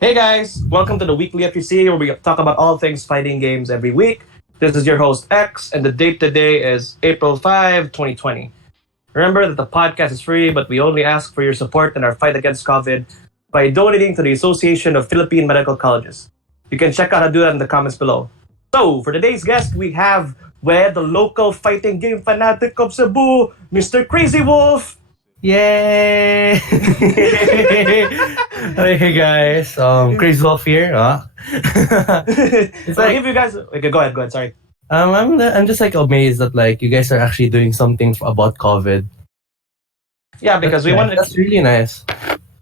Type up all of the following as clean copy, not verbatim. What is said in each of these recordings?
Hey guys, welcome to the Weekly FGC, where we talk about all things fighting games every week. This is your host X, and the date today is April 5, 2020. Remember that the podcast is free, but we only ask for your support in our fight against COVID by donating to the Association of Philippine Medical Colleges. You can check out how to do that in the comments below. So, for today's guest, we have the local fighting game fanatic of Cebu, Mr. Krazywolf. Yay! Hey guys, Krazywolf here. It's like, if you guys, okay, go ahead. Sorry. I'm just like amazed that like you guys are actually doing something about COVID. Yeah, because that's really nice.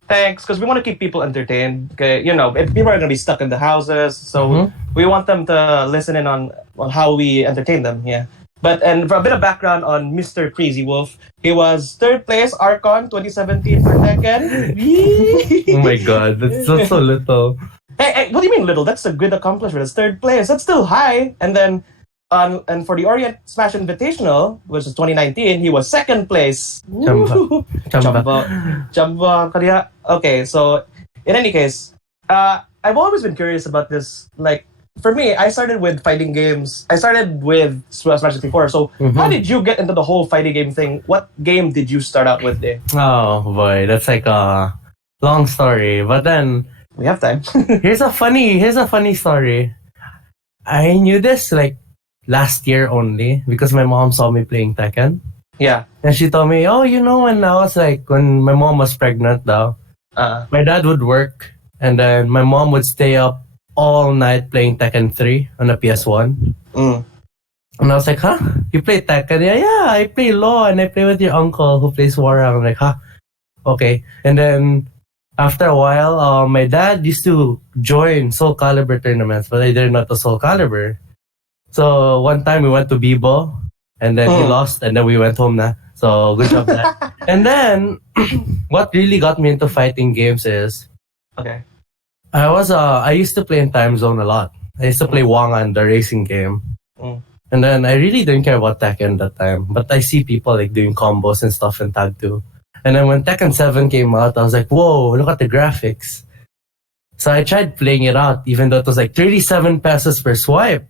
Thanks, because we want to keep people entertained. Okay, if people are gonna be stuck in the houses, so we want them to listen in on how we entertain them. Yeah. And for a bit of background on Mr. Krazywolf, he was third place Archon 2017 for Tekken. Oh my god, that's so little. Hey, what do you mean little? That's a good accomplishment. It's third place. That's still high. And then, and for the Orient Smash Invitational, which is 2019, he was second place. Chamba. Okay, so in any case, I've always been curious about this. Like, for me, I started with fighting games. I started with Smash 64. So, how did you get into the whole fighting game thing? What game did you start out with there? Oh boy, that's like a long story. But then we have time. here's a funny story. I knew this like last year only because my mom saw me playing Tekken. Yeah. And she told me, when I was like, when my mom was pregnant though, my dad would work and then my mom would stay up all night playing Tekken 3 on the PS1. And I was like, huh? You play Tekken? Yeah, I play LoL and I play with your uncle who plays Warhammer. I'm like, huh? Okay. And then after a while, my dad used to join Soul Calibur tournaments, but I didn't know it was Soul Calibur. So one time we went to Bibo and then he lost and then we went home na. So good job that. And then what really got me into fighting games is I used to play in Time Zone a lot. I used to play Wangan, the racing game. And then I really didn't care about Tekken that time. But I see people like doing combos and stuff in Tag 2. And then when Tekken 7 came out, I was like, whoa, look at the graphics. So I tried playing it out, even though it was like 37 pesos per swipe.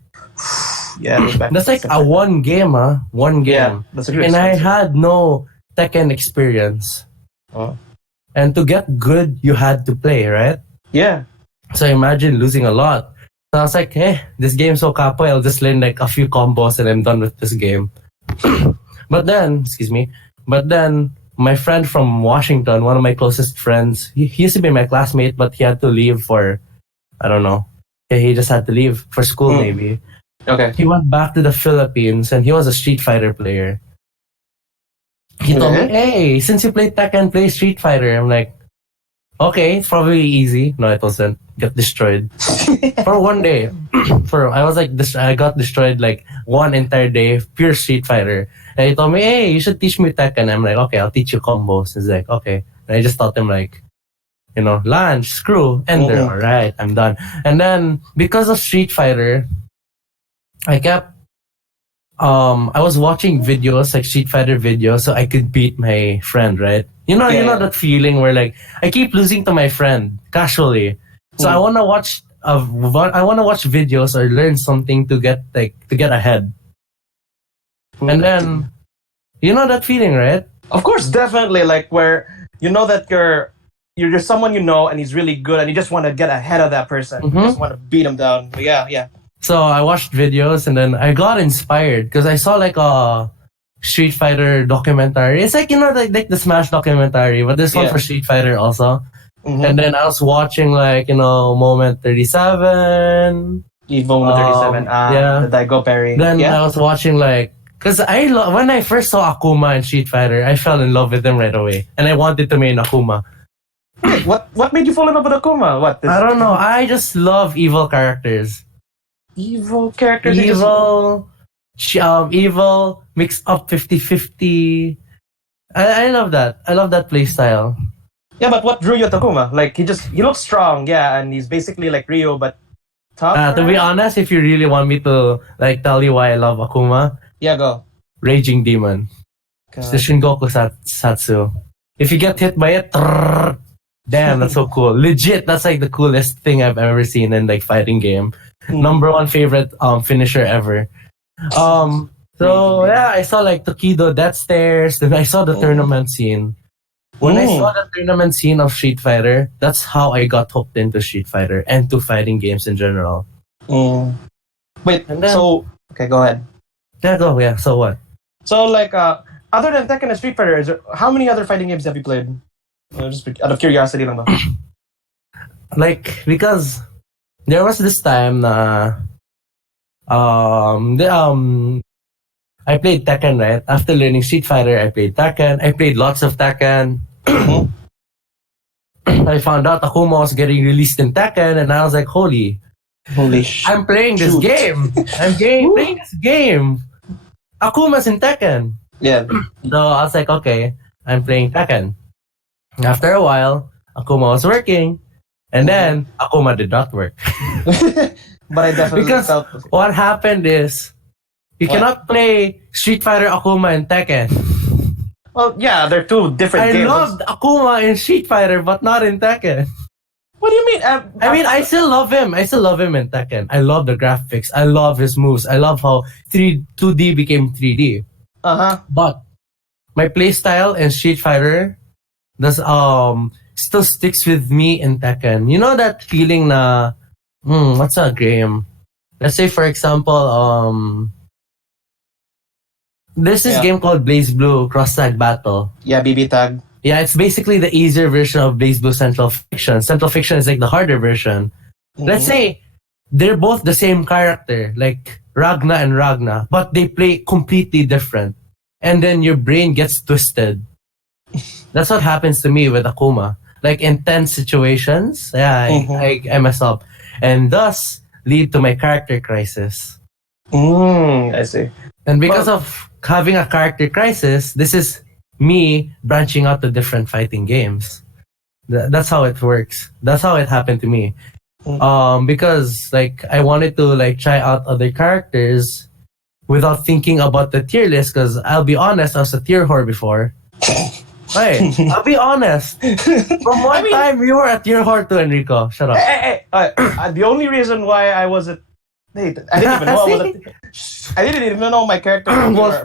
Yeah, that's like a one game, huh? One game. Yeah, that's and I had no Tekken experience. And to get good, you had to play, right? Yeah. So imagine losing a lot. So I was like, hey, this game's so kapoy, I'll just learn like a few combos and I'm done with this game. But then my friend from Washington, one of my closest friends, he used to be my classmate, but he had to leave for, I don't know. He just had to leave for school maybe. Okay. He went back to the Philippines and he was a Street Fighter player. He told me, hey, since you play Tekken, play Street Fighter. I'm like, okay, it's probably easy. No, it wasn't. Got destroyed for one day. I got destroyed like one entire day, pure Street Fighter. And he told me, hey, you should teach me Tekken. I'm like, okay, I'll teach you combos. He's like, okay. And I just taught him like, launch, screw, enter. All right, I'm done. And then because of Street Fighter, I kept I was watching videos, like Street Fighter videos, so I could beat my friend, right? You know that feeling where like I keep losing to my friend casually. So I wanna watch videos or learn something to get ahead. And then that feeling, right? Of course, definitely. Like where you know that you're just someone you know and he's really good and you just want to get ahead of that person. You just want to beat him down. But yeah. So I watched videos and then I got inspired because I saw like a Street Fighter documentary. It's like, like the Smash documentary, but this one for Street Fighter also. And then I was watching like, Moment 37. Evo Moment 37. The Daigo Perry. Then I was watching like, because when I first saw Akuma in Street Fighter, I fell in love with him right away. And I wanted to main Akuma. Wait, what made you fall in love with Akuma? I don't know. I just love evil characters. Evil characters? Evil, mixed up 50-50. I love that. I love that playstyle. Yeah, but what drew you to Akuma? Like, he looks strong, yeah, and he's basically like Ryo, but tough. To be honest, if you really want me to like tell you why I love Akuma, yeah, go. Raging Demon. It's the Shingoku Satsu. If you get hit by it, damn, that's so cool. Legit, that's like the coolest thing I've ever seen in like fighting game. Number one favorite finisher ever. So yeah, I saw like Tokido Death Stairs, then I saw the tournament scene. When I saw the tournament scene of Street Fighter, that's how I got hooked into Street Fighter and to fighting games in general. Wait, and then, okay, go ahead. Yeah, so what? So like, other than Tekken and Street Fighter, how many other fighting games have you played? Just out of curiosity lang ba? Like, because there was this time na I played Tekken, right? After learning Street Fighter, I played Tekken. I played lots of Tekken. I found out Akuma was getting released in Tekken, and I was like, holy shit. I'm playing this game. I'm playing this game. Akuma's in Tekken. Yeah. So I was like, okay, I'm playing Tekken. After a while, Akuma was working, and then Akuma did not work. But I definitely felt what happened is you cannot play Street Fighter Akuma in Tekken. Well, yeah, they're two different games. I loved Akuma in Street Fighter, but not in Tekken. What do you mean? I still love him. I still love him in Tekken. I love the graphics. I love his moves. I love how 2D became 3D. But my playstyle in Street Fighter does still sticks with me in Tekken. You know that feeling na what's a game? Let's say for example there's this game called Blaze Blue Cross Tag Battle. Yeah, BB Tag. Yeah, it's basically the easier version of Blaze Blue Central Fiction. Central Fiction is like the harder version. Let's say they're both the same character, like Ragna and Ragna, but they play completely different. And then your brain gets twisted. That's what happens to me with Akuma. Like in tense situations, I mess up. And thus lead to my character crisis. I see. And because of having a character crisis, this is me branching out to different fighting games. That's how it works. That's how it happened to me. Because like I wanted to like try out other characters without thinking about the tier list. Because I'll be honest, I was a tier whore before. Right, I'll be honest. From one time, you were a tier whore to Enrico. Shut up. The only reason why I wasn't... I didn't even know I didn't even know my character was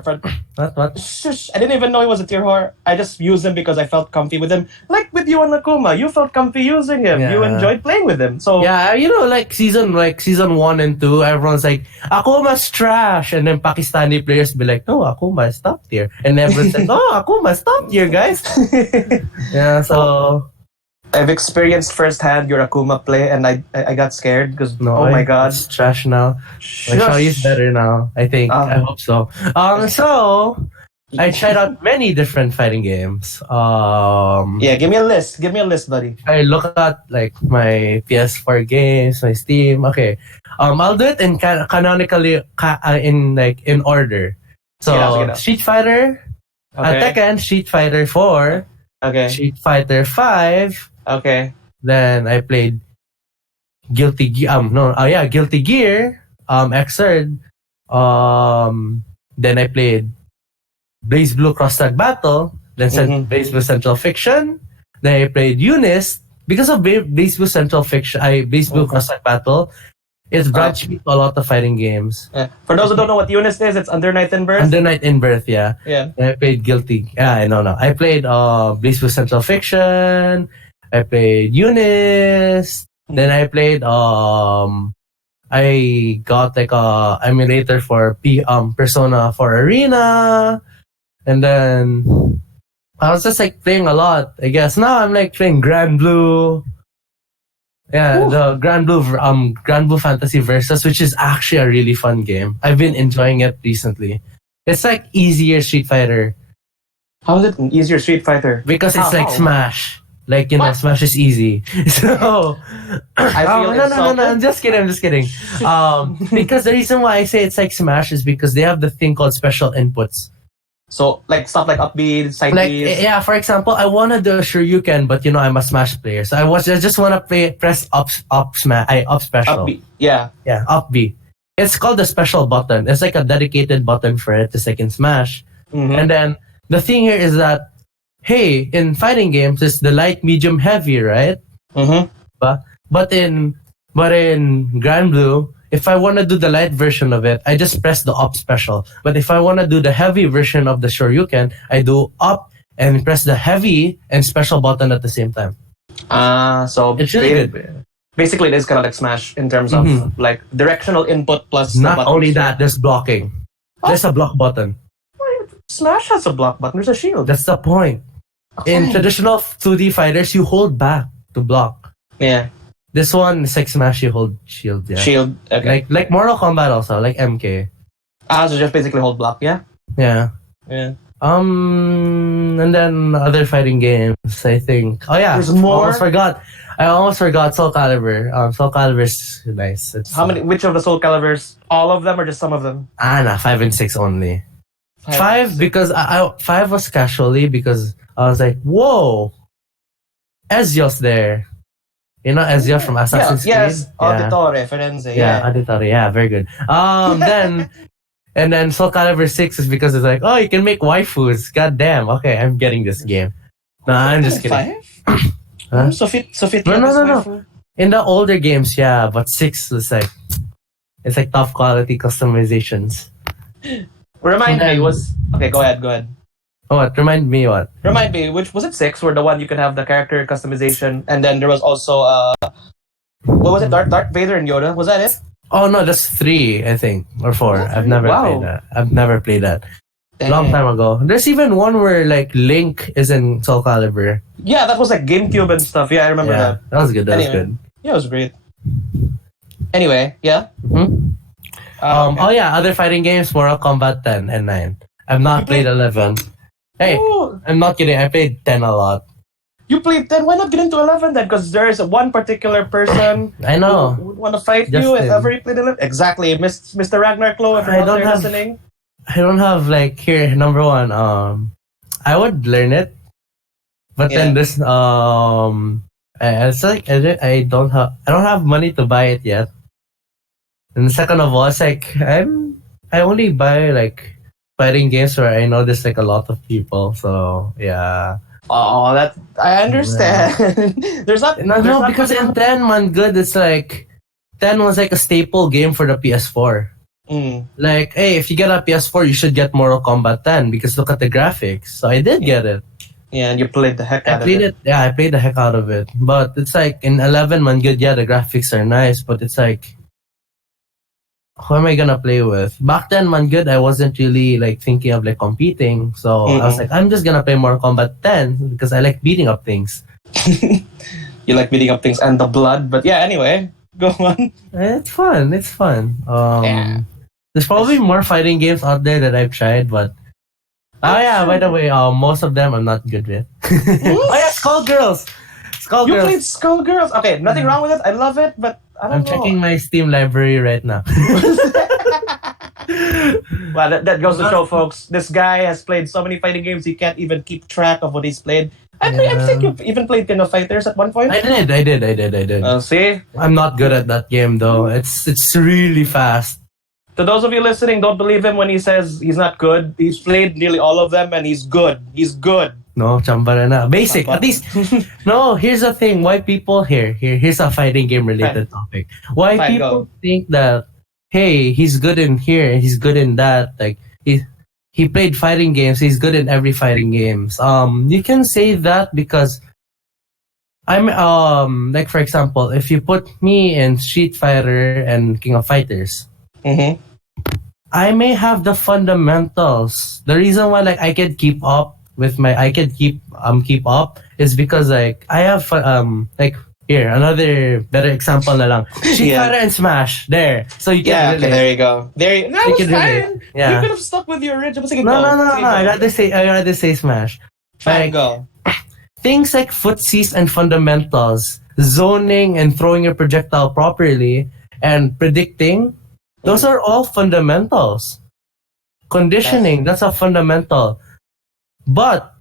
What? Shush! I didn't even know he was a tier whore. I just used him because I felt comfy with him. Like with you and Akuma, you felt comfy using him. Yeah. You enjoyed playing with him. So yeah, like season 1 and 2, everyone's like, Akuma's trash, and then Pakistani players be like, no, Akuma is top tier, and everyone's like, oh, Akuma is top tier, guys. Yeah, so I've experienced firsthand your Akuma play, and I got scared because my god, it's trash now. My Shawty's better now. I think. I hope so. So I tried out many different fighting games. Yeah, give me a list. Give me a list, buddy. I look at like my PS4 games, my Steam. Okay, I'll do it in canonically in order. So Street Fighter, Tekken, Street Fighter 4, Street Fighter 5. Okay. Then I played Guilty Gear. Guilty Gear. Xrd. Then I played Blaze Blue Cross Tag Battle. Then Blaze Blue Central Fiction. Then I played Eunice. Because of Blaze Blue Central Fiction, Blaze Blue Cross Tag Battle, It's branched to a lot of fighting games. For those who don't know what Eunice is, it's Under Night in Birth. Under Night in Birth, yeah. Yeah. I played Guilty. Yeah, I know now. I played Blissful Central Fiction. I played Eunice. Then I played I got like a emulator for Persona 4 Arena. And then I was just like playing a lot, I guess. Now I'm like playing Grand Blue. Yeah, the Grand Blue Fantasy Versus, which is actually a really fun game. I've been enjoying it recently. It's like easier Street Fighter. How is it an easier Street Fighter? Because it's like Smash. Like, you know, Smash is easy. So I feel no, I'm just kidding. Because the reason why I say it's like Smash is because they have the thing called special inputs. So, like, stuff like up B, side Like, Bs. yeah, for example, I want to do a Shoryuken, but you know, I'm a Smash player. So I just want to press up special. Up B. Yeah. Yeah, up B. It's called the special button. It's like a dedicated button for it, just like in Smash. Mm-hmm. And then the thing here is that, hey, in fighting games, it's the light, medium, heavy, right? Mm-hmm. But in Grand Blue, if I want to do the light version of it, I just press the up special. But if I want to do the heavy version of the Shoryuken, I do up and press the heavy and special button at the same time. So it's really good. Basically, it is kind of like Smash in terms of like directional input plus. Not only that, there's blocking. There's a block button. Smash has a block button. There's a shield. That's the point. Okay. In traditional 2D fighters, you hold back to block. Yeah. This one is like Smash, you hold shield. Yeah. Shield. Okay. Like Mortal Kombat also, like MK. So just basically hold block. Yeah. Yeah. Yeah. And then other fighting games, I think. Oh yeah, there's more. I almost forgot Soul Calibur. Soul Calibur is nice. It's, how many? Which of the Soul Caliburs? All of them or just some of them? Nah, 5 and 6 only. 5 because I 5 was casually because I was like, whoa, Ezio's there. You know Ezio from Assassin's Creed? Yes, Auditore, Firenze. Yeah, Auditore, yeah, very good. And then Soul Calibur 6 is because it's like, oh, you can make waifus. God damn, okay, I'm getting this game. No, I'm just kidding. 5? Huh? Sophie No. In the older games, yeah, but 6 was like, it's like top quality customizations. Remind me, okay, go ahead. What? Remind me what? Remind me, which was it 6 where the one you can have the character customization and then there was also what was it? Darth Vader and Yoda? Was that it? Oh no, that's 3, I think. Or 4. I've never played that. Dang. Long time ago. There's even one where like Link is in Soul Calibur. Yeah, that was like GameCube and stuff. Yeah, I remember that. That was good. That was good. Yeah, it was great. Anyway, yeah. Mm-hmm. Okay. Oh yeah, other fighting games, Mortal Kombat 10 and 9. I've not played 11. Hey, I'm not kidding. I played 10 a lot. You played 10? Why not get into 11 then? Because there is one particular person I know who would want to fight you if ever you played 11. Exactly, Mr. Ragnar Klo, if you're listening. I don't have like here number 1. I would learn it, but then this it's like I don't have money to buy it yet. And second of all, it's like I only buy like fighting games where I know there's like a lot of people. So yeah. Oh, that I understand. There's not because in 10 man good, it's like 10 was like a staple game for the PS4. Like, hey, if you get a PS4, you should get Mortal Kombat 10 because look at the graphics. So I did get it. Yeah, and you played the heck out of it. Yeah, I played the heck out of it. But it's like in 11 man good, yeah, the graphics are nice, but it's like, who am I gonna play with? Back then, man good, I wasn't really like thinking of like competing. So I was like, I'm just gonna play Mortal Kombat 10 because I like beating up things. You like beating up things and the blood, but yeah, anyway, go on. It's fun. There's probably more fighting games out there that I've tried, but by the way, most of them I'm not good with. Oh yeah, Skullgirls. You played Skullgirls? Okay, nothing wrong with it. I love it, but I'm checking my Steam library right now. Well, that goes to show, folks. This guy has played so many fighting games he can't even keep track of what he's played. I think you even played King of Fighters at one point. I did. See, I'm not good at that game though. It's really fast. To those of you listening, don't believe him when he says he's not good. He's played nearly all of them and he's good. He's good. No, chamba na. Basic. At least, no, here's the thing. Why people here's a fighting game related topic. Why Fine, people go. think that, hey, he's good in here, he's good in that. Like, he played fighting games, he's good in every fighting games. You can say that because I'm like for example, if you put me in Street Fighter and King of Fighters, Mm-hmm. I may have the fundamentals. The reason why like I can keep up with my I can keep up is because like I have like here another better example na lang. Street Yeah. Fighter and Smash there. So you can Yeah, okay, relate. there you go. There you That You was can relate. fine. You Yeah. could have stuck with your original. Sige, No, no, go. no, Sige, no. I go. rather say Smash. Fine, Like go. things like footsies and fundamentals, zoning and throwing your projectile properly, and predicting, those are all fundamentals. Conditioning, that's a fundamental. But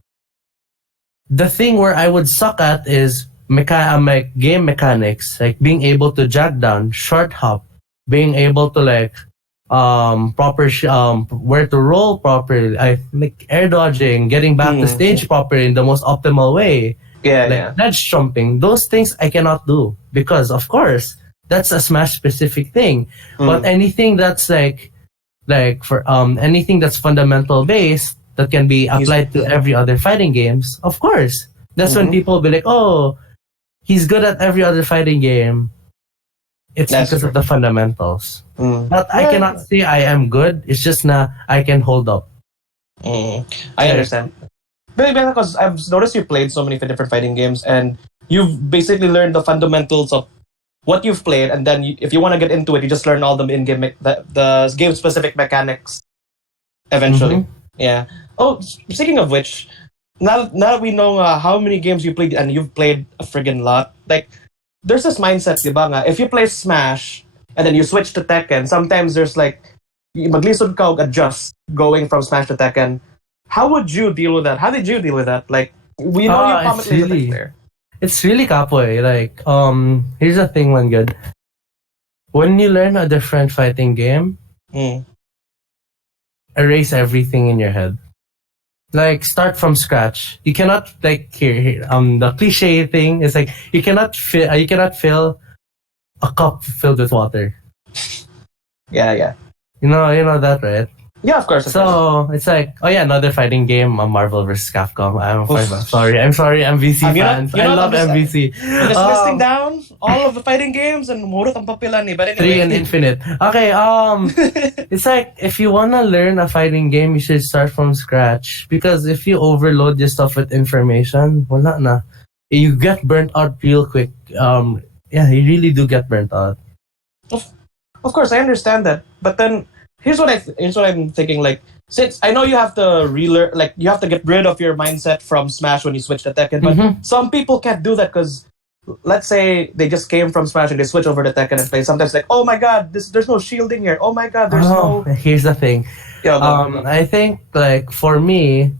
the thing where I would suck at is like game mechanics, like being able to jack down, short hop, being able to like where to roll properly, I like air dodging, getting back to stage properly in the most optimal way, Yeah, like yeah. ledge jumping. Those things I cannot do because of course that's a Smash specific thing. But anything that's like for anything that's fundamental based that can be applied to every other fighting games, of course that's when people be like, oh, he's good at every other fighting game. It's That's because true. of the fundamentals. But I Yeah. cannot say I am good. It's just na I can hold up. I understand. But because I've noticed you played so many different fighting games, and you've basically learned the fundamentals of what you've played, and then if you want to get into it, you just learn all the in-game the game-specific mechanics eventually. Yeah. Oh, speaking of which, now that we know how many games you played, and you've played a friggin' lot, like there's this mindset, di ba nga, if you play Smash and then you switch to Tekken, sometimes there's like maglisod ka og adjust going from Smash to Tekken. How would you deal with that? How did you deal with that? Like we know you It's comment laser really player. it's really kapoy. Like here's the thing, one good. When you learn a different fighting game, erase everything in your head. Like start from scratch. You cannot like here the cliche thing is like you cannot fill a cup filled with water. Yeah. You know that, right? Yeah, of course. So it's like, oh yeah, another fighting game, Marvel vs. Capcom. I'm sorry, MVC fans. I love MVC. I'm just listing down all of the fighting games and murot ang papilan ni. But anyway. 3 and Infinite. Okay, it's like if you wanna learn a fighting game, you should start from scratch. Because if you overload your stuff with information, wala na. You get burnt out real quick. Yeah, you really do get burnt out. Of course, I understand that, but then here's what I'm thinking. Like, since I know you have to relearn, like you have to get rid of your mindset from Smash when you switch to Tekken, but some people can't do that because, let's say they just came from Smash and they switch over to Tekken and play. Sometimes like, oh my god, there's no shielding here. Oh my god, there's no. Here's the thing. I think like for me,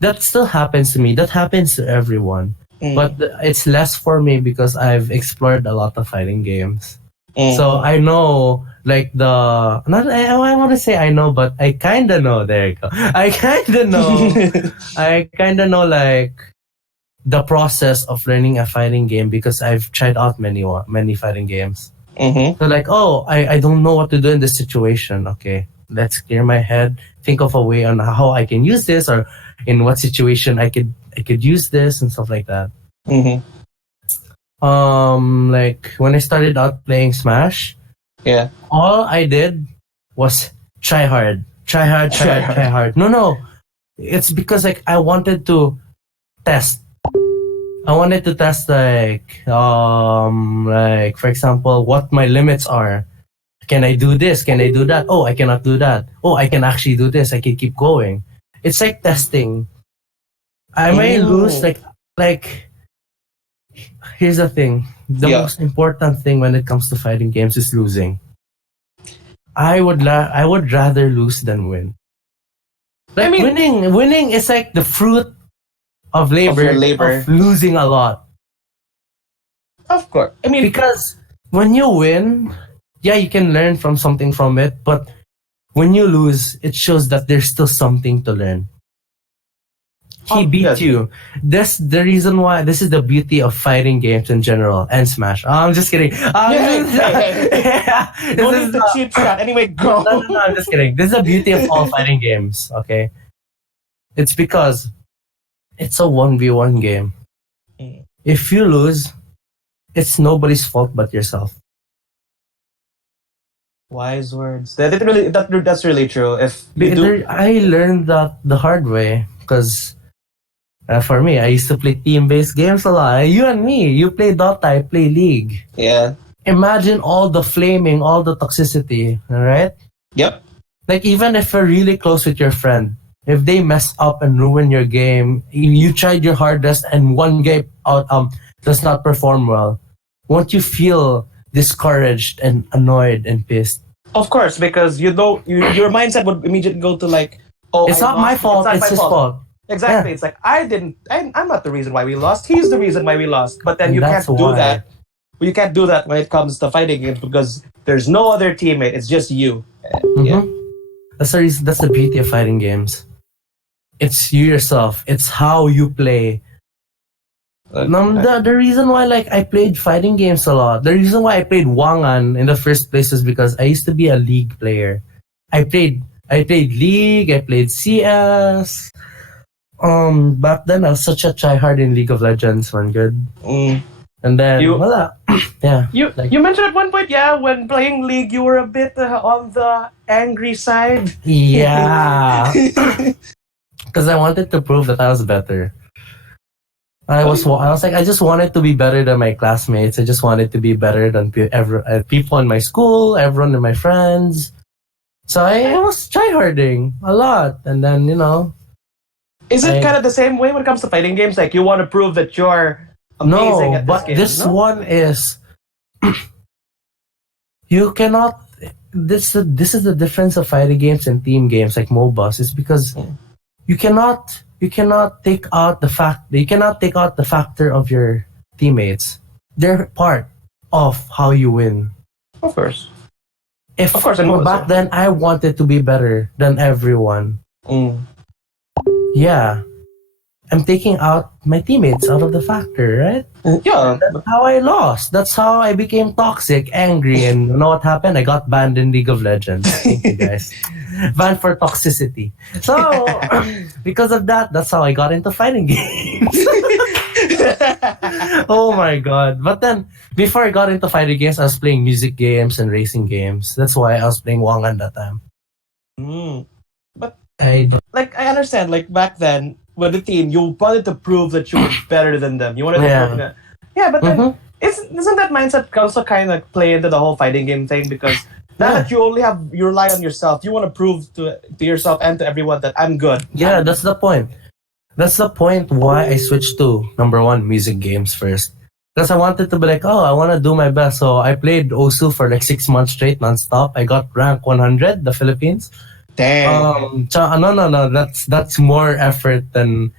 that still happens to me. That happens to everyone. But it's less for me because I've explored a lot of fighting games. So I know like I want to say I know, but I kind of know. There you go. I kind of know. I kind of know like the process of learning a fighting game because I've tried out many fighting games. So like, oh, I don't know what to do in this situation. Okay, let's clear my head. Think of a way on how I can use this, or in what situation I could use this and stuff like that. Like when I started out playing Smash, all I did was try hard. No, it's because like I wanted to test. I wanted to test like for example what my limits are. Can I do this? Can I do that? Oh, I cannot do that. Oh, I can actually do this. I can keep going. It's like testing. I may lose like here's the thing. The most important thing when it comes to fighting games is losing. I would rather lose than win. Like winning is like the fruit of labor, of losing a lot. Of course. I mean, because when you win, yeah, you can learn from something from it, but when you lose, it shows that there's still something to learn. He beat you. This the reason why. This is the beauty of fighting games in general and Smash. I'm just kidding. No need to cheap shot. Anyway, go. No, I'm just kidding. This is the beauty of all fighting games. Okay, it's because it's a 1v1 game. If you lose, it's nobody's fault but yourself. Wise words. That's really true. If you do, I learned that the hard way because for me, I used to play team-based games a lot. You and me, you play Dota, I play League. Yeah. Imagine all the flaming, all the toxicity, alright? Yep. Like even if you're really close with your friend, if they mess up and ruin your game, you tried your hardest and one game out does not perform well, won't you feel discouraged and annoyed and pissed? Of course, because your mindset would immediately go to like, oh, it's not my fault, it's his fault. Exactly. Yeah. It's like I'm not the reason why we lost. He's the reason why we lost. But then you can't do that. You can't do that when it comes to fighting games because there's no other teammate. It's just you. Yeah. That's the reason. That's the beauty of fighting games. It's you yourself. It's how you play. The reason why I played fighting games a lot. The reason why I played Wangan in the first place is because I used to be a League player. I played League. I played CS. Back then I was such a tryhard in League of Legends, man. Good. And then yeah. You mentioned at one point, when playing League, you were a bit on the angry side. Yeah. Because I wanted to prove that I was better. I was like, I just wanted to be better than my classmates. I just wanted to be better than people in my school, everyone in my friends. So I was tryharding a lot, and then Is it kind of the same way when it comes to fighting games? Like you want to prove that you're amazing at this game? This one is you cannot. This is the difference of fighting games and team games like MOBAs. It's because you cannot take out the factor of your teammates. They're part of how you win. Of course. Back then I wanted to be better than everyone. Yeah. I'm taking out my teammates out of the factor, right? Yeah. That's how I lost. That's how I became toxic, angry, and you know what happened? I got banned in League of Legends. Thank you guys. Banned for toxicity. So, because of that, that's how I got into fighting games. Oh my god. But then, before I got into fighting games, I was playing music games and racing games. That's why I was playing Wangan that time. But, I understand, like, back then, with the team, you wanted to prove that you were better than them. You wanted to prove that. Yeah, but then, doesn't that mindset also kind of play into the whole fighting game thing? Because now that you rely on yourself, you want to prove to yourself and to everyone that I'm good. Yeah, that's the point. That's the point why I switched to number one, music games first. Because I wanted to be like, I want to do my best. So I played OSU for like 6 months straight, nonstop. I got rank 100, the Philippines. Dang. No. That's more effort than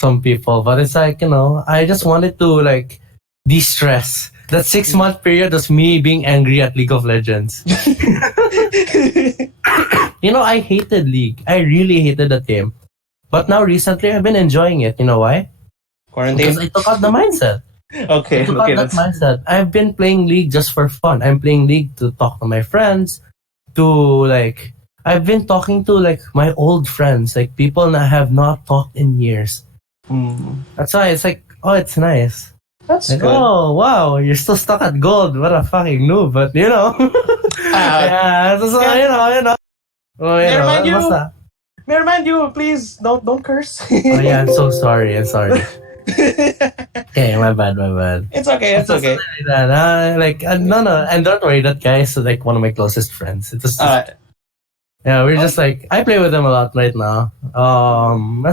some people. But it's like, I just wanted to like de-stress. That 6 month period was me being angry at League of Legends. I hated League. I really hated that game. But now recently I've been enjoying it. You know why? Quarantine? Because I took out the mindset. Okay. That mindset. I've been playing League just for fun. I'm playing League to talk to my friends, I've been talking to like my old friends, like people that I have not talked in years. That's why it's like, it's nice. That's like, good. Oh wow, you're still stuck at gold. What a fucking noob, but May I remind you, please don't curse. Oh yeah, I'm so sorry. Okay, my bad. It's okay. No, and don't worry, that guy is like one of my closest friends. It's just. Yeah, we're just like, I play with them a lot right now.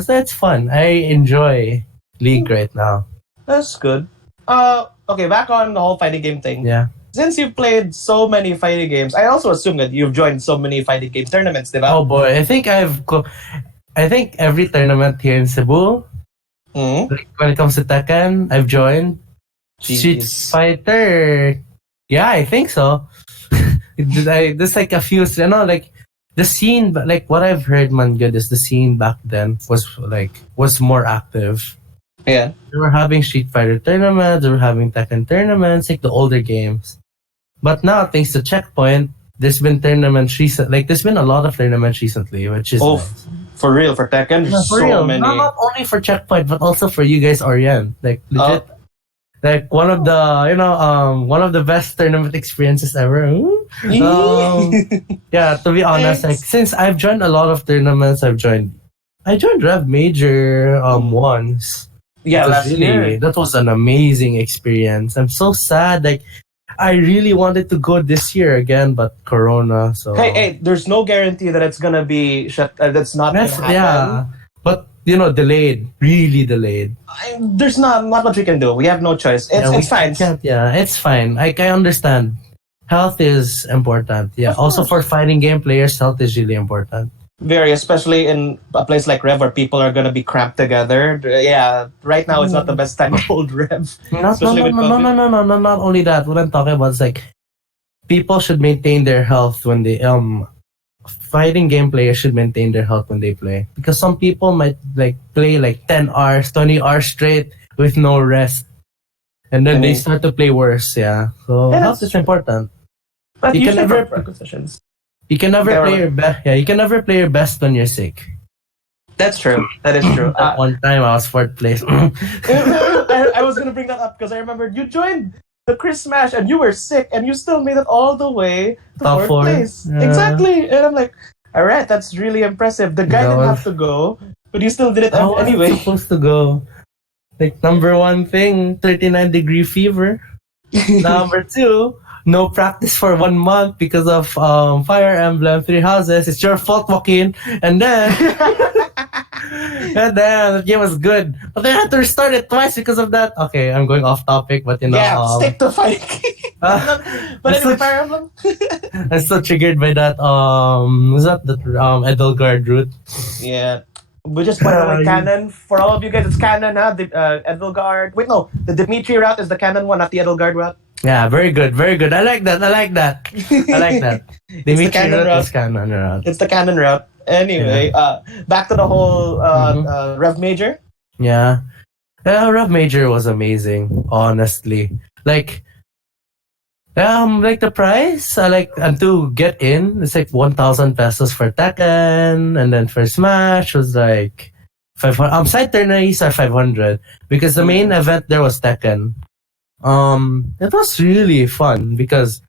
That's fun. I enjoy League right now. That's good. Okay, back on the whole fighting game thing. Yeah. Since you've played so many fighting games, I also assume that you've joined so many fighting game tournaments, diba? Oh boy, I think every tournament here in Cebu, like when it comes to Tekken, I've joined. Street Fighter, yeah, I think so. There's like a few, the scene, like what I've heard, man, good is the scene back then was more active. Yeah. They were having Street Fighter tournaments, they were having Tekken tournaments, like the older games. But now, thanks to Checkpoint, there's been tournaments like there's been a lot of tournaments recently, which is Oh, nice. for real, for Tekken, Yeah, there's for so real. many. Not only for Checkpoint, but also for you guys, Orient. Like legit, like one of the best tournament experiences ever. Yeah, to be honest, like Thanks. since I've joined a lot of tournaments, I joined Rev Major once. Yeah, last year. That was an amazing experience. I'm so sad. Like I really wanted to go this year again, but Corona. So Hey, there's no guarantee that it's gonna be shut. That's not gonna happen. yeah, but delayed, really delayed. There's not much we can do. We have no choice. It's fine. Yeah, it's fine. I understand. Health is important. Yeah. Of Also course. for fighting game players, health is really important. Very, especially in a place like Rev where people are gonna be cramped together. Yeah, right now it's not the best time to hold Rev. Especially with COVID. No, not only that. What I'm talking about is like people should maintain their health when they fighting game players should maintain their health when they play, because some people might like play like 10 hours, 20 hours straight with no rest, and then they start to play worse. Yeah, so Yeah, health is important. But You you can can never- never positions. You can never Okay, play your best. Yeah, you can never play your best when you're sick. That's true. That is true. At one time, I was fourth place. I was gonna bring that up because I remember you joined the Chris Smash and you were sick and you still made it all the way to Top fourth four. place. Yeah. Exactly. And I'm like, all right, that's really impressive. The guy That didn't was- have to go, but you still did it I wasn't anyway. supposed to go. Like number one thing, 39-degree fever. Number two, no practice for 1 month because of Fire Emblem Three Houses. It's your fault, Joaquin. And then the game was good, but then I had to restart it twice because of that. Okay, I'm going off topic, but Yeah, stick to fighting. uh, But it's anyway, so- Fire Emblem. I'm still triggered by that. Was that the Edelgard route? Yeah. We just by the way, canon for all of you guys. It's canon, huh? The Edelgard. Wait, no, the Dimitri route is the canon one, not the Edelgard route. Yeah, very good, very good. I like that. I like that. Dimitri canon route route. is canon route. It's the canon route. Anyway, back to the whole Rev Major. Yeah. Rev Major was amazing, honestly. Like the price, and to get in, it's like 1,000 pesos for Tekken, and then for Smash was like 500. Side tourneys are 500 because the main event there was Tekken. It was really fun because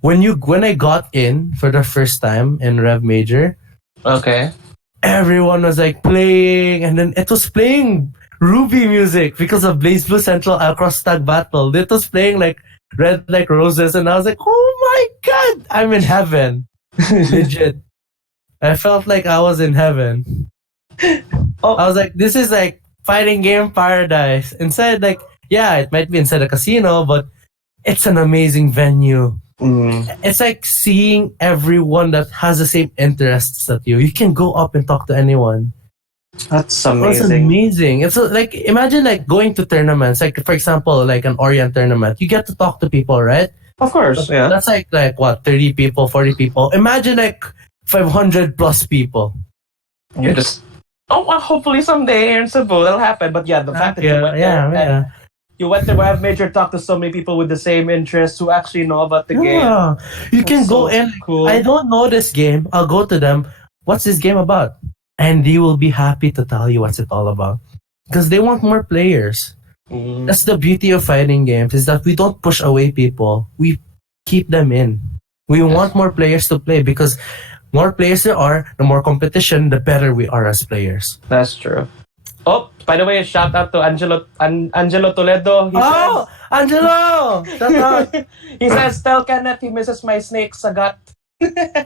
when I got in for the first time in Rev Major, Okay. everyone was like playing, and then it was playing Ruby music because of Blaze Blue Central Across Tag Battle. It was playing like Red Like Roses, and I was like, oh my god, I'm in heaven. Legit. I felt like I was in heaven. Oh. I was like, this is like fighting game paradise. Inside, like, yeah, it might be inside a casino, but it's an amazing venue. It's like seeing everyone that has the same interests as you. You can go up and talk to anyone. That's It's amazing. amazing. It's like, imagine like going to tournaments, like for example, like an Orient tournament. You get to talk to people, right? Of course, yeah. That's like what, 30 people, 40 people. Imagine like 500 plus people. You just well, hopefully someday in Cebu that'll happen. But yeah, the fact that you went there and you went to Rev Major, talk to so many people with the same interests who actually know about the game. Yeah. You can That's go so in. cool. I don't know this game. I'll go to them. What's this game about? And they will be happy to tell you what's it all about. Because they want more players. That's the beauty of fighting games, is that we don't push away people. We keep them in. We want more players to play because more players there are, the more competition, the better we are as players. That's true. Oh, by the way, shout out to Angelo Toledo. Angelo! Shut up! He says, tell Kenneth he misses my snake sagat.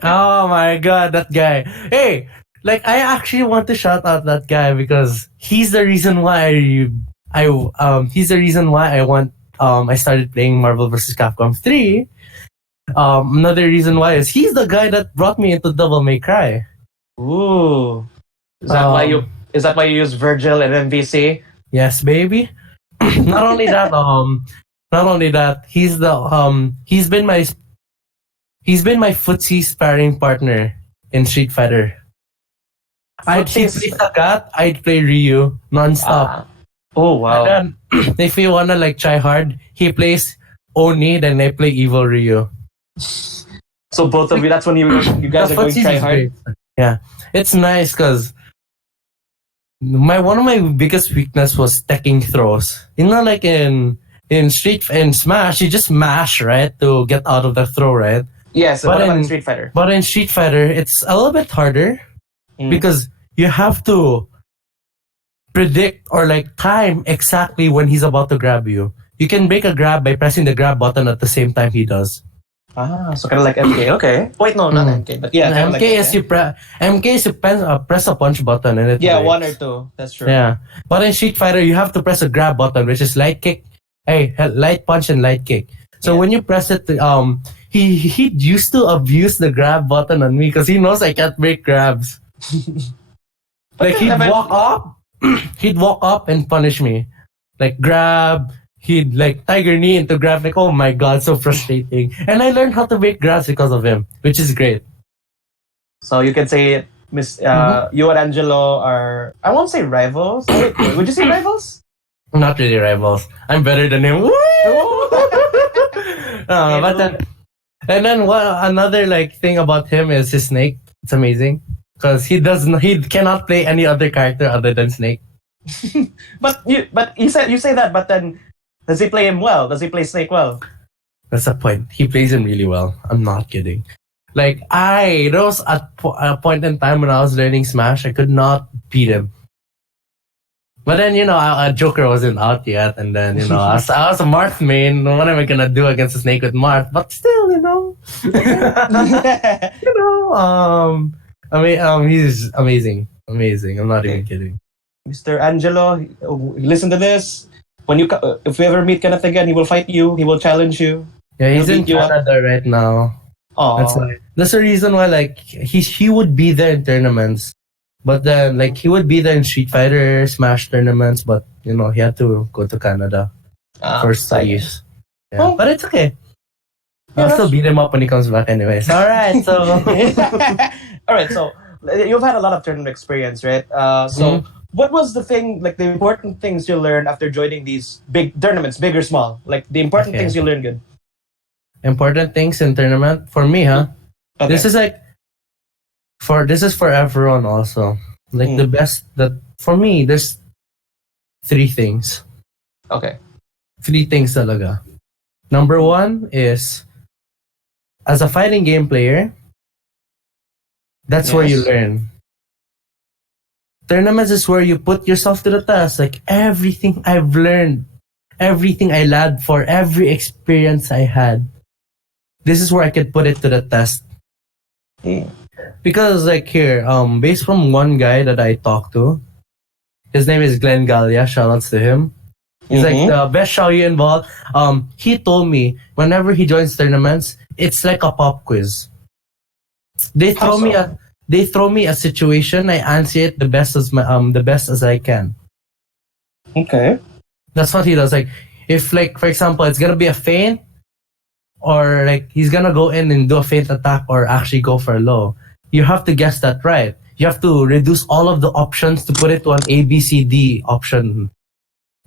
Oh my god, that guy. Hey, like I actually want to shout out that guy because he's the reason why he's the reason why I started playing Marvel vs. Capcom 3. Another reason why is he's the guy that brought me into Devil May Cry. Ooh. Is that why you use Virgil and MVC? Yes, baby. Not only that, he's been my footsie sparring partner in Street Fighter. He plays Sagat, I'd play Ryu non-stop. Oh wow. And then, if you wanna like try hard, he plays Oni, then I play Evil Ryu. So both of you, that's when you guys are going to try hard. Yeah, it's nice because one of my biggest weakness was stacking throws. You know, like in Smash, you just mash right to get out of the throw, right? Yes, but in Street Fighter. But in Street Fighter, it's a little bit harder because you have to predict or like time exactly when he's about to grab you. You can break a grab by pressing the grab button at the same time he does. So kind of like MK. Okay. Wait, no, not MK, but yeah. MK like is MK is you press a punch button and it. Yeah, breaks. 1 or 2. That's true. Yeah, but in Street Fighter, you have to press a grab button, which is light kick, light punch and light kick. So when you press it, he used to abuse the grab button on me because he knows I can't break grabs. Like he'd walk up and punish me, like grab. He'd like tiger knee into grab. Like, oh my god, so frustrating. And I learned how to break grabs because of him, which is great. So you can say, you and Angelo are, I won't say rivals. Wait, would you say rivals? Not really rivals. I'm better than him. But then, and then another like thing about him is his Snake. It's amazing because he cannot play any other character other than Snake. but you say that, but then does he play him well? Does he play Snake well? That's the point. He plays him really well. I'm not kidding. Like there was a point in time when I was learning Smash, I could not beat him. But then, Joker wasn't out yet, and then, I was a Marth main. What am I gonna do against a Snake with Marth? But still, he's amazing. Amazing. I'm not even kidding. Mr. Angelo, listen to this. When if we ever meet Kenneth again, he will fight you. He will challenge you. Yeah, he's in Canada right now. That's the reason why, like, he would be there in tournaments. But then, like, he would be there in Street Fighter, Smash tournaments, but, he had to go to Canada for studies. Yeah. But it's okay. I'll still beat him up when he comes back anyways. Alright, so... Alright, so, you've had a lot of tournament experience, right? What was the thing, like, the important things you learned after joining these big tournaments, big or small? Like, the important things you learned good. Important things in tournament? For me, huh? Okay. This is like... This is for everyone also. Like the best that for me, there's 3 things. Okay. 3 things talaga. Number 1 is as a fighting game player, that's where you learn. Tournaments is where you put yourself to the test. Like everything I've learned, everything I led for, every experience I had. This is where I could put it to the test. Because like here, based from one guy that I talked to, his name is Glenn Galia, shoutouts to him. He's like the best Xiaoyu involved. He told me whenever he joins tournaments, it's like a pop quiz. They throw me a situation, I answer it the best as I can. Okay. That's what he does. Like if like for example it's gonna be a feint, or like he's gonna go in and do a feint attack or actually go for a low. You have to guess that right. You have to reduce all of the options to put it to an A, B, C, D option.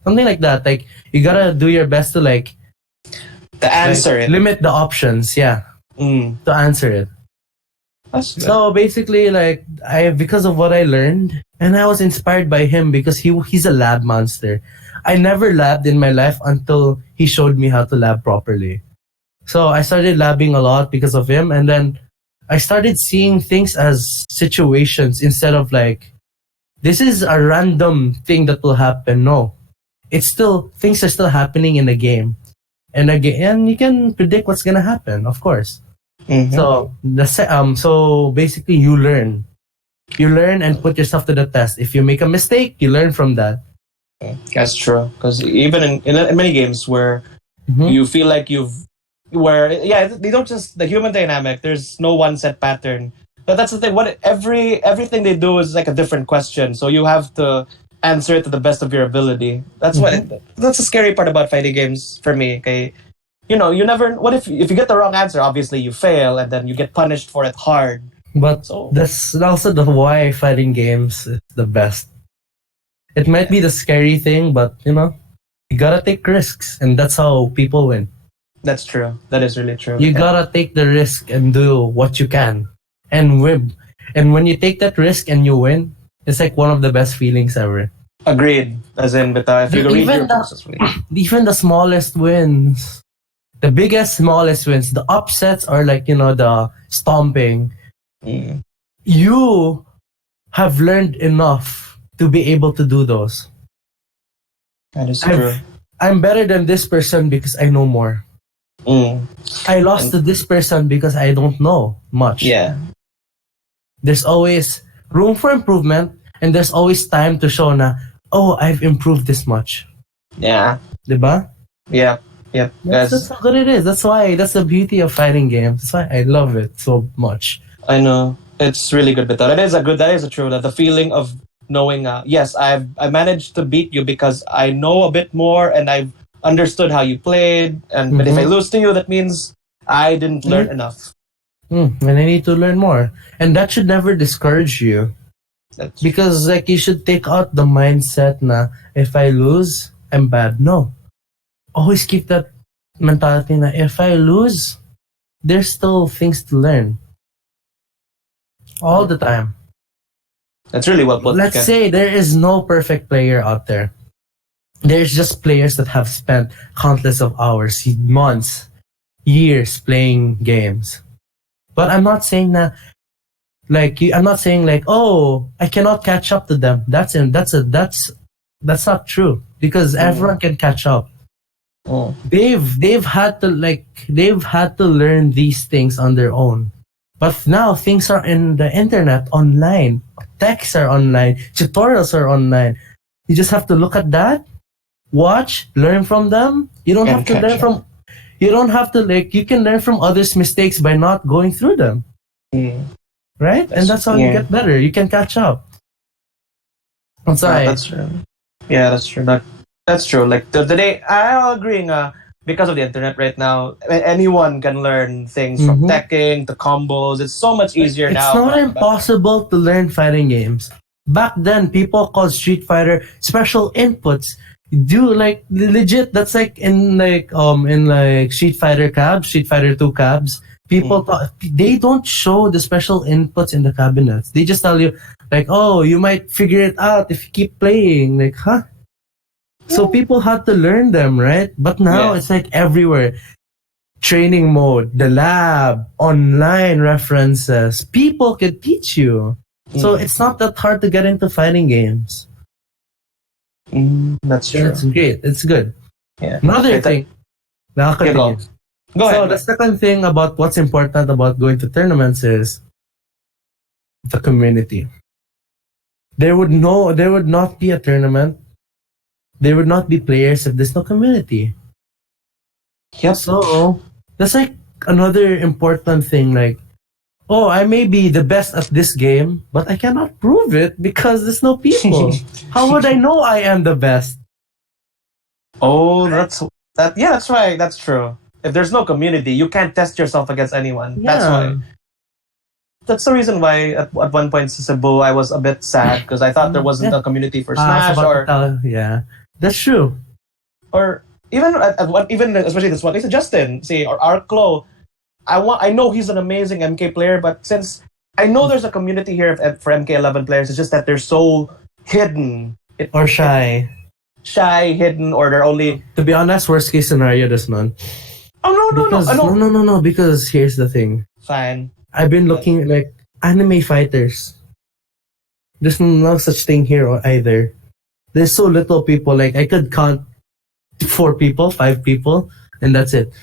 Something like that. Like you gotta do your best to like to answer it. Limit the options, yeah. To answer it. That's good. So basically, like because of what I learned, and I was inspired by him because he's a lab monster. I never labbed in my life until he showed me how to lab properly. So I started labbing a lot because of him, and then I started seeing things as situations instead of like, this is a random thing that will happen. No, it's still, things are still happening in the game. And again, you can predict what's gonna happen, of course. So so basically you learn and put yourself to the test. If you make a mistake, you learn from that. That's true. Because even in many games where you feel like they don't just the human dynamic. There's no one set pattern. But that's the thing. Everything they do is like a different question. So you have to answer it to the best of your ability. That's that's the scary part about fighting games for me. Okay, you never. What if you get the wrong answer? Obviously, you fail, and then you get punished for it hard. But So that's also the why fighting games is the best. It might be the scary thing, but you gotta take risks, and that's how people win. that's true. That is really true. You gotta take the risk and do what you can, and win. And when you take that risk and you win, it's like one of the best feelings ever. Agreed. As in, but if you read Even your the process, even the smallest wins, the biggest smallest wins, the upsets are like the stomping. mm, You have learned enough to be able to do those. that is true. I'm better than this person because I know more. Mm, I lost and to this person because I don't know much. yeah, There's always room for improvement, and there's always time to show na, oh, I've improved this much. yeah, Diba? yeah, yeah. That's how good it is. That's the beauty of fighting games. That's why I love it so much. I know it's really good, but that is a good. That is a true. That the feeling of knowing, yes, I managed to beat you because I know a bit more and I've understood how you played. And but if I Mhm. lose to you, that means I didn't learn enough. And I need to learn more. And that should never discourage you. That's Because like you should take out the mindset na if I lose, I'm bad. No. Always keep that mentality na if I lose, there's still things to learn. All the time. that's really well put. Let's Ken. say there is no perfect player out there. There's just players that have spent countless of hours, months, years playing games. But I'm not saying that I'm not saying like, oh, I cannot catch up to them. That's not true because everyone can catch up. Mm. They've had to learn these things on their own. But now things are in the internet, online. Texts are online. Tutorials are online. You just have to look at that, watch, learn from them. You don't And have to catch learn up. from. You don't have to you can learn from others' mistakes by not going through them, Mm. right? And that's how you get better. You can catch up. I'm sorry. That's true. Yeah, that's true. That's true. Like the day, I'll agree. Because of the internet right now, anyone can learn things from Mhm. teching to combos. It's so much easier It's now. not impossible to learn fighting games. Back then, people called Street Fighter special inputs. Do like legit? That's like in Street Fighter cabs, Street Fighter 2 cabs. People thought they don't show the special inputs in the cabinets. They just tell you like, oh, you might figure it out if you keep playing. Like, huh? So people had to learn them, right? But now Yeah. it's like everywhere. Training mode, the lab, online references. People can teach you. So it's not that hard to get into fighting games. That's true. That's great. It's good. Yeah. Another Okay, thing. Go Nakakatinig. So ahead. the second thing about what's important about going to tournaments is the community. There would not be a tournament. There would not be players if there's no community. Yep. So that's like another important thing. Like, oh, I may be the best at this game, but I cannot prove it because there's no people. How would I know I am the best? Oh, that's that. Yeah, that's right. That's true. If there's no community, you can't test yourself against anyone. Yeah. That's why. That's the reason why at one point in Cebu I was a bit sad because I thought there wasn't a community for Smash Yeah, that's true. or even even especially this one. Like Justin, say or Arclo. I know he's an amazing MK player, but since I know there's a community here for MK11 players, it's just that they're so hidden Or shy. shy, hidden, or they're only. To be honest, worst case scenario, there's none. Oh no! Because here's the thing. Fine. I've been looking at like anime fighters. There's no such thing here either. There's so little people. Like I could count 4 people, 5 people, and that's it.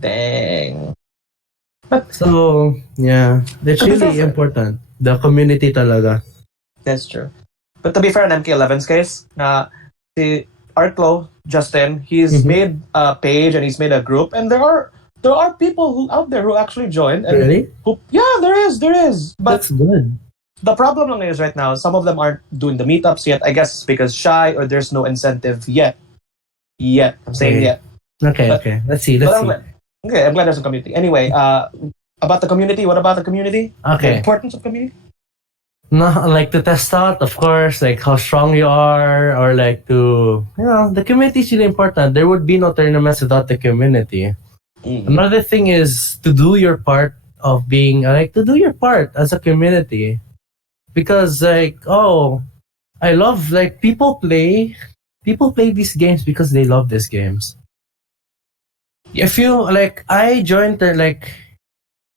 Dang. So yeah, it's really important. The community talaga. That's true. But to be fair, in MK11's case, si Arclo, Justin, he's made a page and he's made a group, and there are people who out there who actually joined. And Really? There is. But That's good. the problem lang is right now, some of them aren't doing the meetups yet. I guess it's because shy or there's no incentive yet. I'm saying yet. Okay, But- okay. Let's see. I'm glad there's a community. Anyway, About the community. What about the community? The Okay. importance of community. No, like to test out, of course, like how strong you are, or like the community is really important. There would be no tournaments without the community. Another thing is to do your part of being to do your part as a community, because I love people play these games because they love these games. If you like, I joined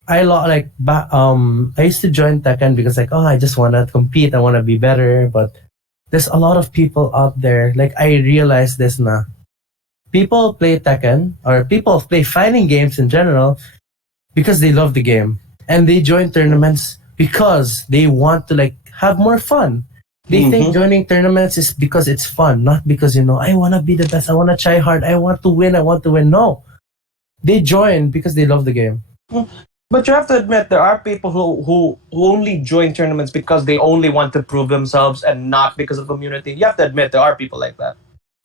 I used to join Tekken because I just want to compete, I want to be better, but there's a lot of people out there, like I realized this now. People play Tekken, or people play fighting games in general, because they love the game, and they join tournaments because they want to have more fun. They think joining tournaments is because it's fun, not because I want to be the best, I want to try hard, I want to win, No, they join because they love the game. But you have to admit, there are people who only join tournaments because they only want to prove themselves and not because of community. You have to admit, there are people like that.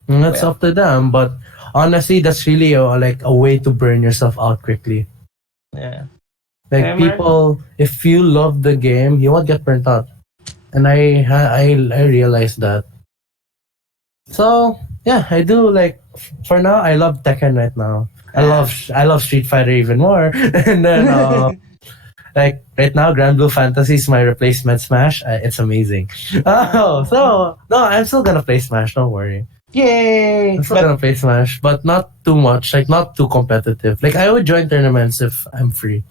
And that's up to them, but honestly, that's really a way to burn yourself out quickly. Yeah. Like people, if you love the game, you won't get burnt out. And I realized that. So yeah, I do for now. I love Tekken right now. I love Street Fighter even more. And then right now, Grand Blue Fantasy is my replacement Smash. It's amazing. So no, I'm still gonna play Smash. Don't worry. Yay! I'm still gonna play Smash, but not too much. Not too competitive. I would join tournaments if I'm free.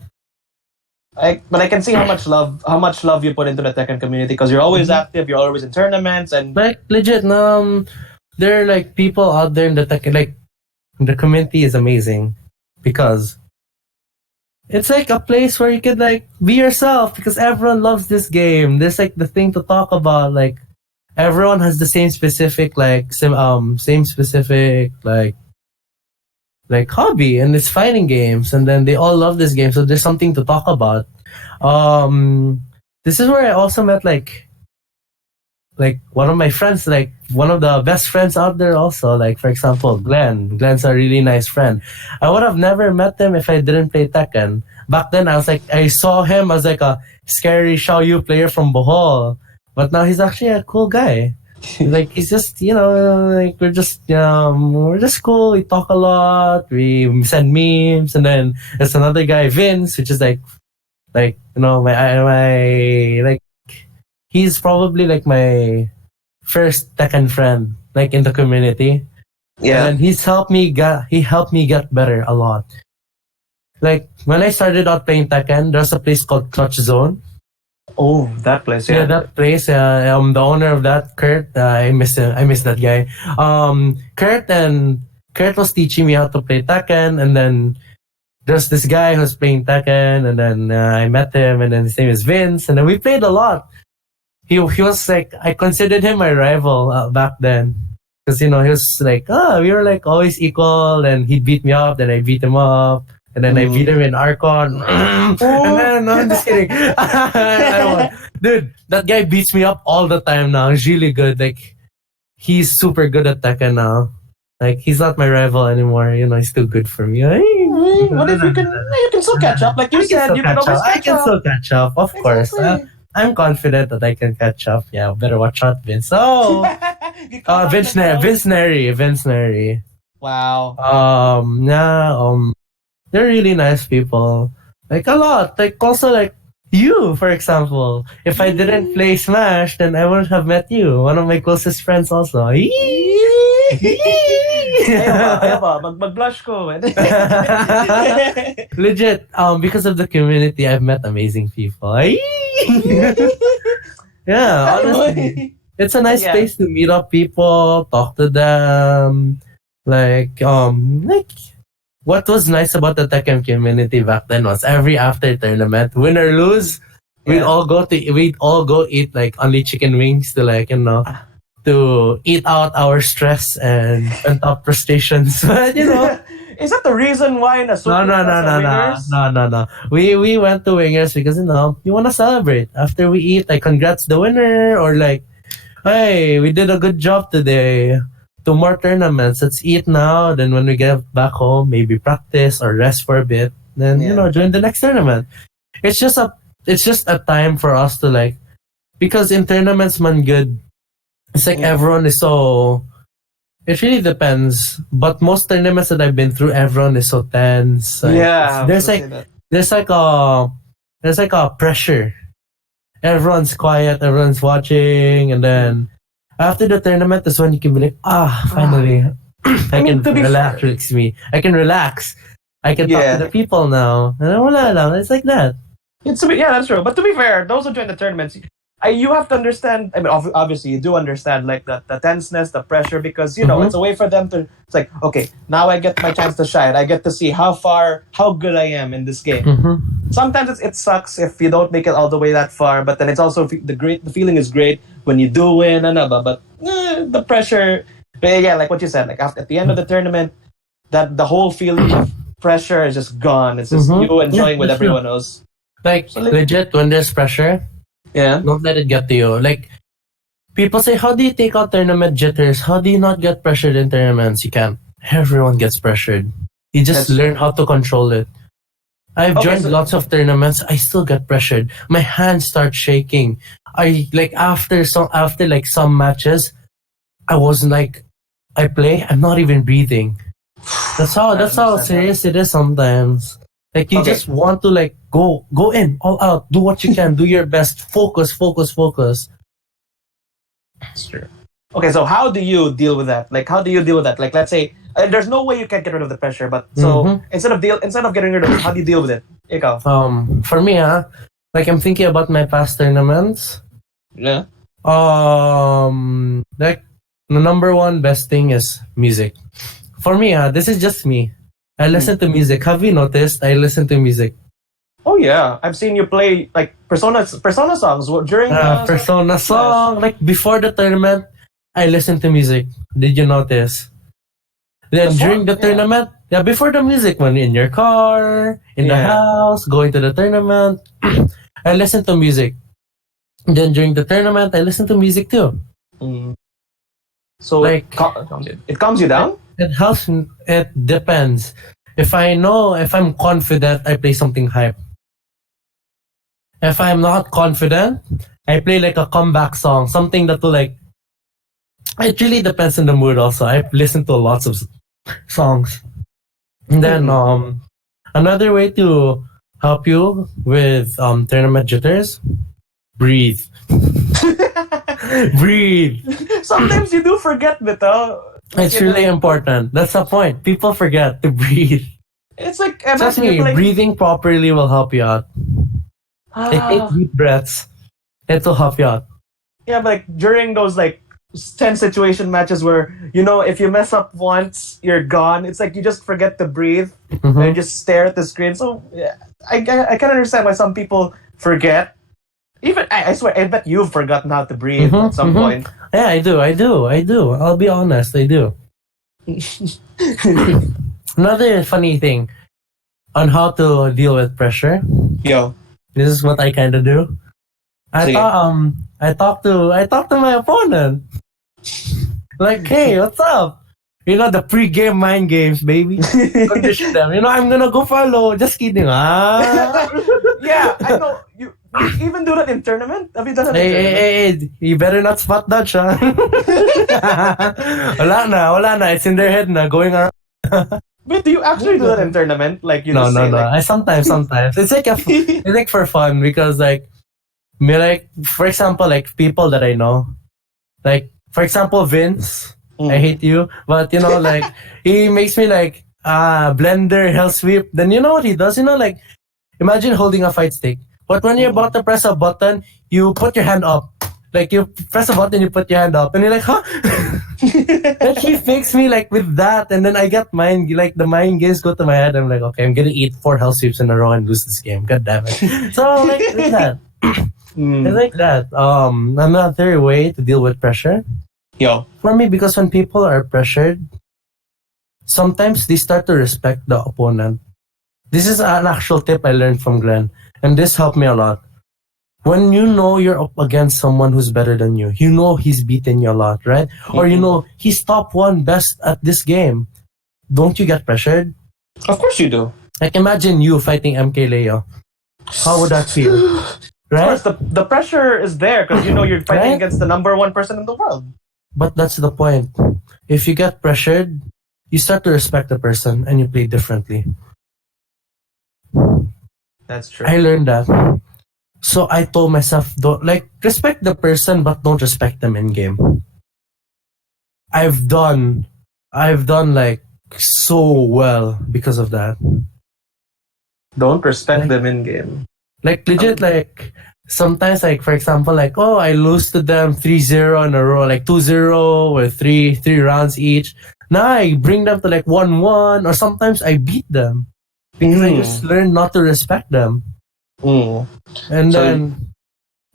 But I can see how much love you put into the Tekken community, because you're always active, you're always in tournaments, and legit. There are people out there in the Tekken, the community is amazing because it's a place where you can be yourself, because everyone loves this game. There's the thing to talk about. Everyone has the same specific hobby, and it's fighting games, and then they all love this game, so there's something to talk about. This is where I also met one of my friends, one of the best friends out there also, for example, Glenn's a really nice friend. I would have never met him if I didn't play Tekken. Back then I was I saw him as a scary Xiaoyu player from Bohol, but now he's actually a cool guy. He's just we're just cool. We talk a lot. We send memes, and then there's another guy, Vince, which is my he's probably my first Tekken friend in the community. Yeah, and he helped me get better a lot. When I started out playing Tekken, there's a place called Clutch Zone. Oh, that place, yeah. That place. The owner of that, Kurt. I miss him. I miss that guy. Kurt was teaching me how to play Tekken, and then there's this guy who's playing Tekken, and then I met him, and then his name is Vince, and then we played a lot. He was I considered him my rival back then, because he was we were always equal, and he'd beat me up, then I beat him up. And then I beat him in Archon. And then, no, I'm just kidding. Dude, that guy beats me up all the time now. He's really good. He's super good at Tekken now. He's not my rival anymore. He's too good for me. What if you can still catch up? Like you said, you can always catch up. I can still catch up, of course. I'm confident that I can catch up. Yeah, better watch out, Vince. Oh, Vince Neri. Wow. They're really nice people. A lot. Also you, for example. If I didn't play Smash, then I wouldn't have met you. One of my closest friends also. Mag-blush ko. Legit. Because of the community, I've met amazing people. Yeah, honestly. It's a nice place to meet up people, talk to them. What was nice about the Tekken community back then was every after tournament, win or lose, we'd all go eat only chicken wings to to eat out our stress and pent up frustrations. But is that the reason why No. We went to Wingers because you want to celebrate after we eat. Congrats the winner, or hey, we did a good job today. 2 more tournaments. Let's eat now. Then when we get back home, maybe practice or rest for a bit. then Yeah. join the next tournament. It's just a time for us to like, because in tournaments man good, it's like everyone is so. It really depends, but most tournaments that I've been through, everyone is so tense. Like, Yeah, I was there's gonna like say that. there's like a there's like a pressure. Everyone's quiet, everyone's watching, and then after the tournament is when you can be like, finally, I I mean, can to be relax. fair, Me, I can relax. I can talk to the yeah, people now, and then wala lang. It's like that. yeah, that's true. But to be fair, those who join the tournaments, you have to understand. I mean, obviously, you do understand like the tenseness, the pressure, because it's a way for them to. It's like, okay, now I get my chance to shine. I get to see how good I am in this game. Sometimes it sucks if you don't make it all the way that far, but then it's also the feeling is great when you do win, and but the pressure. But yeah, like what you said, like at the end of the tournament, that the whole feeling of pressure is just gone. It's just you enjoying with that's true. everyone else. Like So, like, legit, when there's pressure, yeah. don't let it get to you. Like people say, how do you take out tournament jitters? How do you not get pressured in tournaments? You can't. Everyone gets pressured. You just That's- learn how to control it. I've Okay, joined so- lots of tournaments. I still get pressured. My hands start shaking. I like after like some matches, I was like, I play. I'm not even breathing. That's how understand serious it is sometimes. Like you Okay. just want to like go in all out. Do what you can. Do your best. Focus. That's true. Okay, so how do you deal with that? Like, how do you deal with that? Like, let's say there's no way you can get rid of the pressure, but so instead of getting rid of it, how do you deal with it? Ikaw. For me, like I'm thinking about my past tournaments. Yeah. Like the number one best thing is music. For me, this is just me. I listen to music. Have you noticed? I listen to music. Oh yeah, I've seen you play like Persona songs during Persona song. Like before the tournament, I listen to music. Did you notice? Then during the tournament, before the music, when in your car, in the house, going to the tournament, I listen to music. Then during the tournament, I listen to music too. So like it calms you down. It helps. It depends. If I'm confident, I play something hype. If I'm not confident, I play like a comeback song, something that will like. It really depends on the mood. Also, I've listened to lots of songs. And then another way to help you with tournament jitters, breathe. Breathe. Sometimes you do forget, Bito. It's really important. That's the point. People forget to breathe. It's like Trust me, breathing properly will help you out. Like take deep breaths. It will help you out. Yeah, but like during those like 10 situation matches where if you mess up once, you're gone. It's like you just forget to breathe and you just stare at the screen. So yeah, I can understand why some people forget. Even I swear, I bet you've forgotten how to breathe at some point. Yeah, I do. I'll be honest, I do. Another funny thing on how to deal with pressure. Yo, this is what I kind of do. I talk to my opponent. Like, hey, what's up? The pre-game mind games, baby. Condition them. I'm gonna go follow. Just kidding. Yeah, I know. You even do that in tournament? Have you done that in tournament? Hey, you better not spot dodge, huh? Wala na. It's in their head na, going around. But do you actually do that in tournament? Like you No. Like, I sometimes. It's like it's like for fun because like for example, like people that I know, like for example Vince. I hate you, but like he makes me like blender hell sweep. Then you know what he does? Like imagine holding a fight stick, but when you're about to press a button, you put your hand up. Like you press a button, you put your hand up, and you're like, huh? Then he fakes me like with that, and then I get like the mind games go to my head. I'm like, okay, I'm gonna eat 4 hell sweeps in a row and lose this game. God damn it! So like that. I like that. Another way to deal with pressure. Yo. For me, because when people are pressured, sometimes they start to respect the opponent. This is an actual tip I learned from Glenn, and this helped me a lot. When you're up against someone who's better than you, he's beaten you a lot, right? Or he's top 1 best at this game. Don't you get pressured? Of course you do. Like imagine you fighting MK Leo. How would that feel? Right? Of course, the pressure is there because you know you're fighting Right? against the number one person in the world. But that's the point. If you get pressured, you start to respect the person and you play differently. That's true. I learned that. So I told myself, don't respect the person, but don't respect them in game. I've done like so well because of that. Don't respect them in game. Like legit, like sometimes, like for example, like oh, I lose to them 3-0 in a row, like 2-0 or three rounds each. Now I bring them to like 1-1, or sometimes I beat them because I just learned not to respect them. And So- then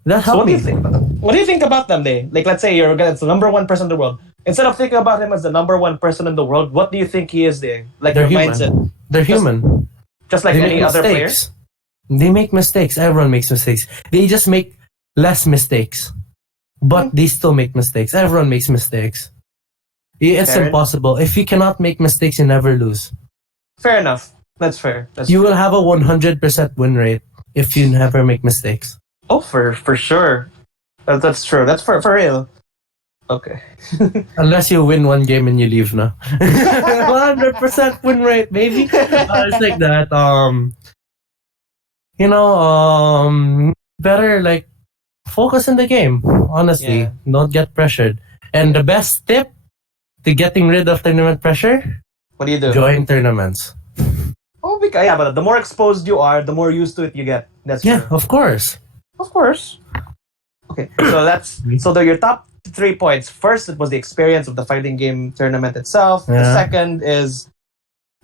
that So helped what do me. you think about them? What do you think about them, Day? Like, let's say you're against the number one person in the world. Instead of thinking about him as the number one person in the world, what do you think he is, Day? Like They're your human. mindset, They're human. just like They any make other player. mistakes. They make mistakes. Everyone makes mistakes. They just make less mistakes, but they still make mistakes. Everyone makes mistakes. It's Fair. impossible. If you cannot make mistakes, you never lose. Fair enough. That's fair. That's You fair. will have a 100% win rate if you never make mistakes. Oh, for sure. That's true. That's for real. Okay. Unless you win one game and you leave, no. 100% win rate, baby. It's like that. Better like focus in the game. Honestly, Yeah. don't get pressured. And the best tip to getting rid of tournament pressure: What do you do? join tournaments. Oh, because, yeah, but the more exposed you are, the more used to it you get. That's Yeah, true. of course. Of course. Okay, so your top 3 points. First, it was the experience of the fighting game tournament itself. The Yeah. second is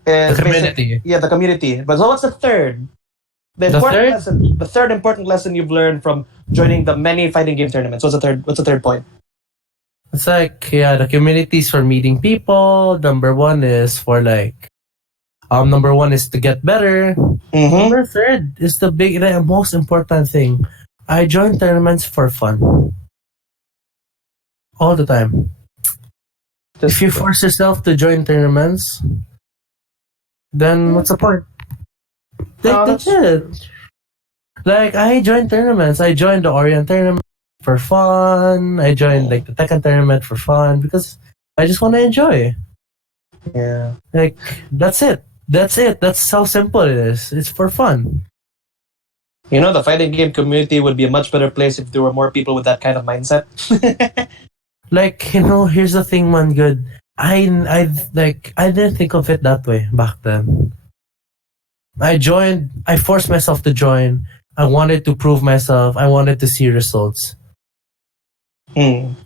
The community. the community. But so what's the third? The third important lesson you've learned from joining the many fighting game tournaments. What's the third point? It's like the communities for meeting people. Number one is for number one is to get better. Number third is the most important thing. I join tournaments for fun. All the time. If you force yourself to join tournaments, then what's the point? That's it. Like I joined tournaments. I joined the Orient tournament for fun. I joined the Tekken tournament for fun because I just want to enjoy. Yeah. Like that's it. That's it. That's how simple it is. It's for fun. You know, the fighting game community would be a much better place if there were more people with that kind of mindset. Here's the thing, man. Good. I didn't think of it that way back then. I joined. I forced myself to join. I wanted to prove myself. I wanted to see results.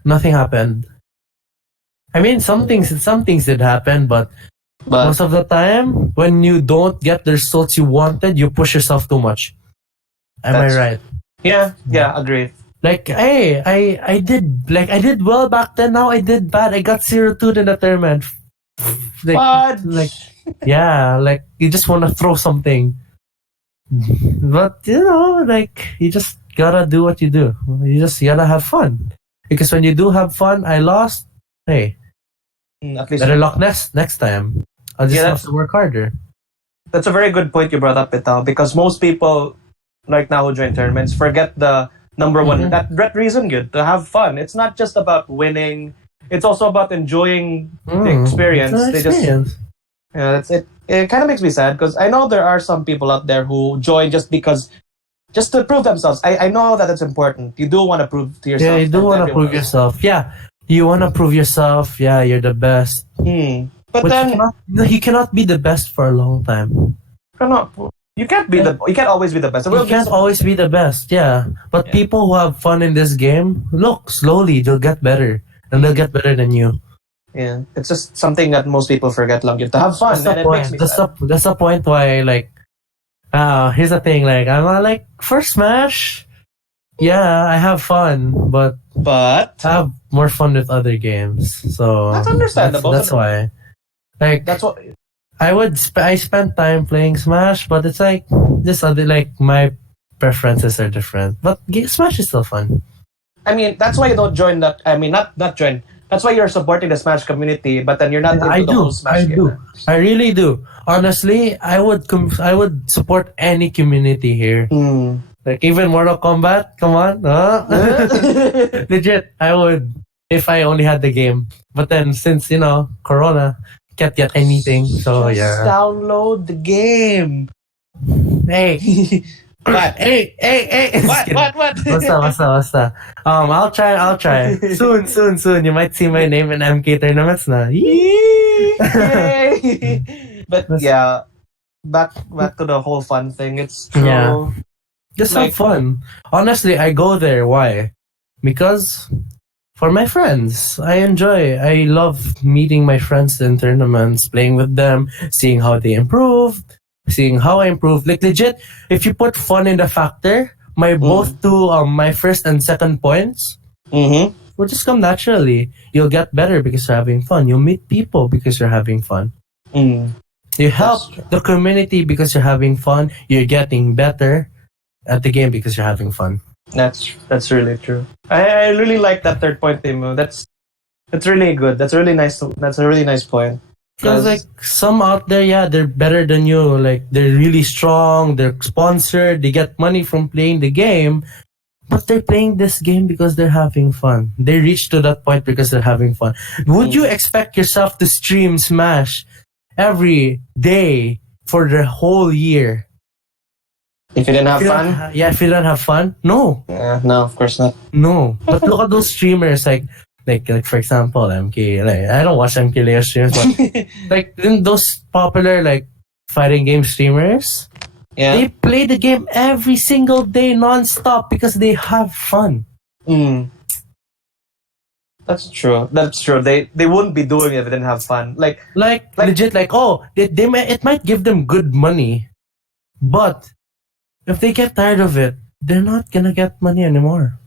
Nothing happened. I mean, some things did happen, but most of the time, when you don't get the results you wanted, you push yourself too much. Am I right? Yeah, agreed. Like, hey, I did well back then. Now I did bad. I got 0-2 in the tournament. You just want to throw something. But you just gotta do what you do. You just gotta have fun. Because when you do have fun, I lost. Hey, At least better luck next time. I'll just have to work harder. That's a very good point you brought up, Pital, because most people right now who join tournaments forget the number one that reason good to have fun. It's not just about winning; it's also about enjoying the experience. That's it. It kind of makes me sad because I know there are some people out there who join just to prove themselves. I know that it's important. You do want to prove to yourself. Yeah, you do want to prove yourself. Yeah, you want to prove yourself. Yeah, you're the best. But then you cannot be the best for a long time. You can't always be the best. You can't always be the best. Yeah, but people who have fun in this game, look, slowly they'll get better, and they'll get better than you. Yeah, it's just something that most people forget. You to have fun, and it makes me sad. That's the point why here's the thing. I'm for Smash. Yeah, I have fun, but I have more fun with other games. So that's understandable. That's why. That's what I spent time playing Smash, but it's this other my preferences are different. But Smash is still fun. I mean, that's why you don't join that. I mean, not join. That's why you're supporting the Smash community, but then you're not I into the whole do. Smash I game. do. I really do. Honestly, I would support any community here. Hmm. Like even Mortal Kombat. Come on, legit. I would if I only had the game. But then since Corona, can't get anything. So Just yeah. download the game. Hey, What? hey. Just What? kidding. What? What? Basta. I'll try. Soon. You might see my name in MK tournaments na. Yee! Yay! But Basta- yeah, back to the whole fun thing. It's Yeah. true. Just have Like, fun. Honestly, I go there. Why? Because for my friends, I love meeting my friends in tournaments, playing with them, seeing how they improve, seeing how I improve. Like legit, if you put fun in the factor, my first and second points mm-hmm. will just come naturally. You'll get better because you're having fun. You'll meet people because you're having fun. Mm, You that's help true. the community because you're having fun. You're getting better at the game because you're having fun. That's really true. I really like that third point, Timu. That's really good. That's really nice. That's a really nice point. Because like Because some out there, yeah, they're better than you. Like they're really strong. They're sponsored. They get money from playing the game, but they're playing this game because they're having fun. They reach to that point because they're having fun. Would you expect yourself to stream Smash every day for the whole year? if you didn't have If you fun, if you don't have fun, no. no, of course not. No, but look at those streamers like for example MK. Like I don't watch MK Leo streams, but like then those popular like fighting game streamers, Yeah. they play the game every single day non-stop because they have fun. Mm. That's true. That's true. They wouldn't be doing it if they didn't have fun. Like, Like legit, like it might give them good money, but if they get tired of it, they're not gonna get money anymore.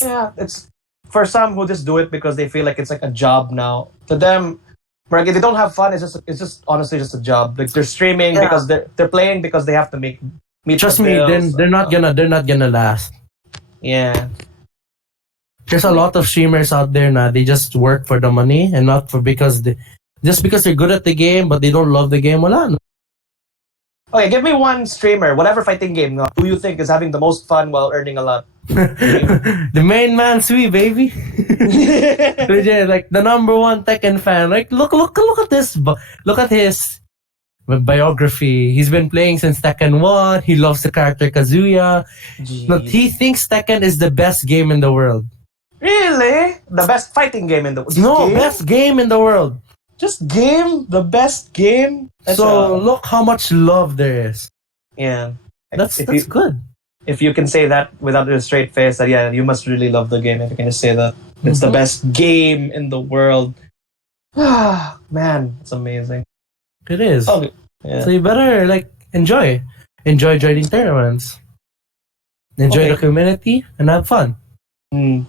yeah, it's for some who just do it because they feel like it's like a job now. To them, like if they don't have fun, it's just honestly just a job. Like they're streaming Yeah. because they're playing because they have to meet Trust the me, bills. they're not gonna last. Yeah. There's a lot of streamers out there now. They just work for the money and not for because they're good at the game, but they don't love the game. Wala. No. Okay, give me one streamer, whatever fighting game, who you think is having the most fun while earning a lot. The main man, Sui baby. Legit, like the number one Tekken fan. Like look at this. Look at his biography. He's been playing since Tekken 1. He loves the character Kazuya. But he thinks Tekken is the best game in the world. Really? The best fighting game in the No, game? best game in the world. Just game? The best game? So look how much love there is. Yeah. That's if that's you, good. if you can say that without a straight face, that yeah, you must really love the game if you can just say that. It's the best game in the world. Man, it's amazing. It is. Oh, yeah. So you better like enjoy joining tournaments, enjoy the community, and have fun. Mm.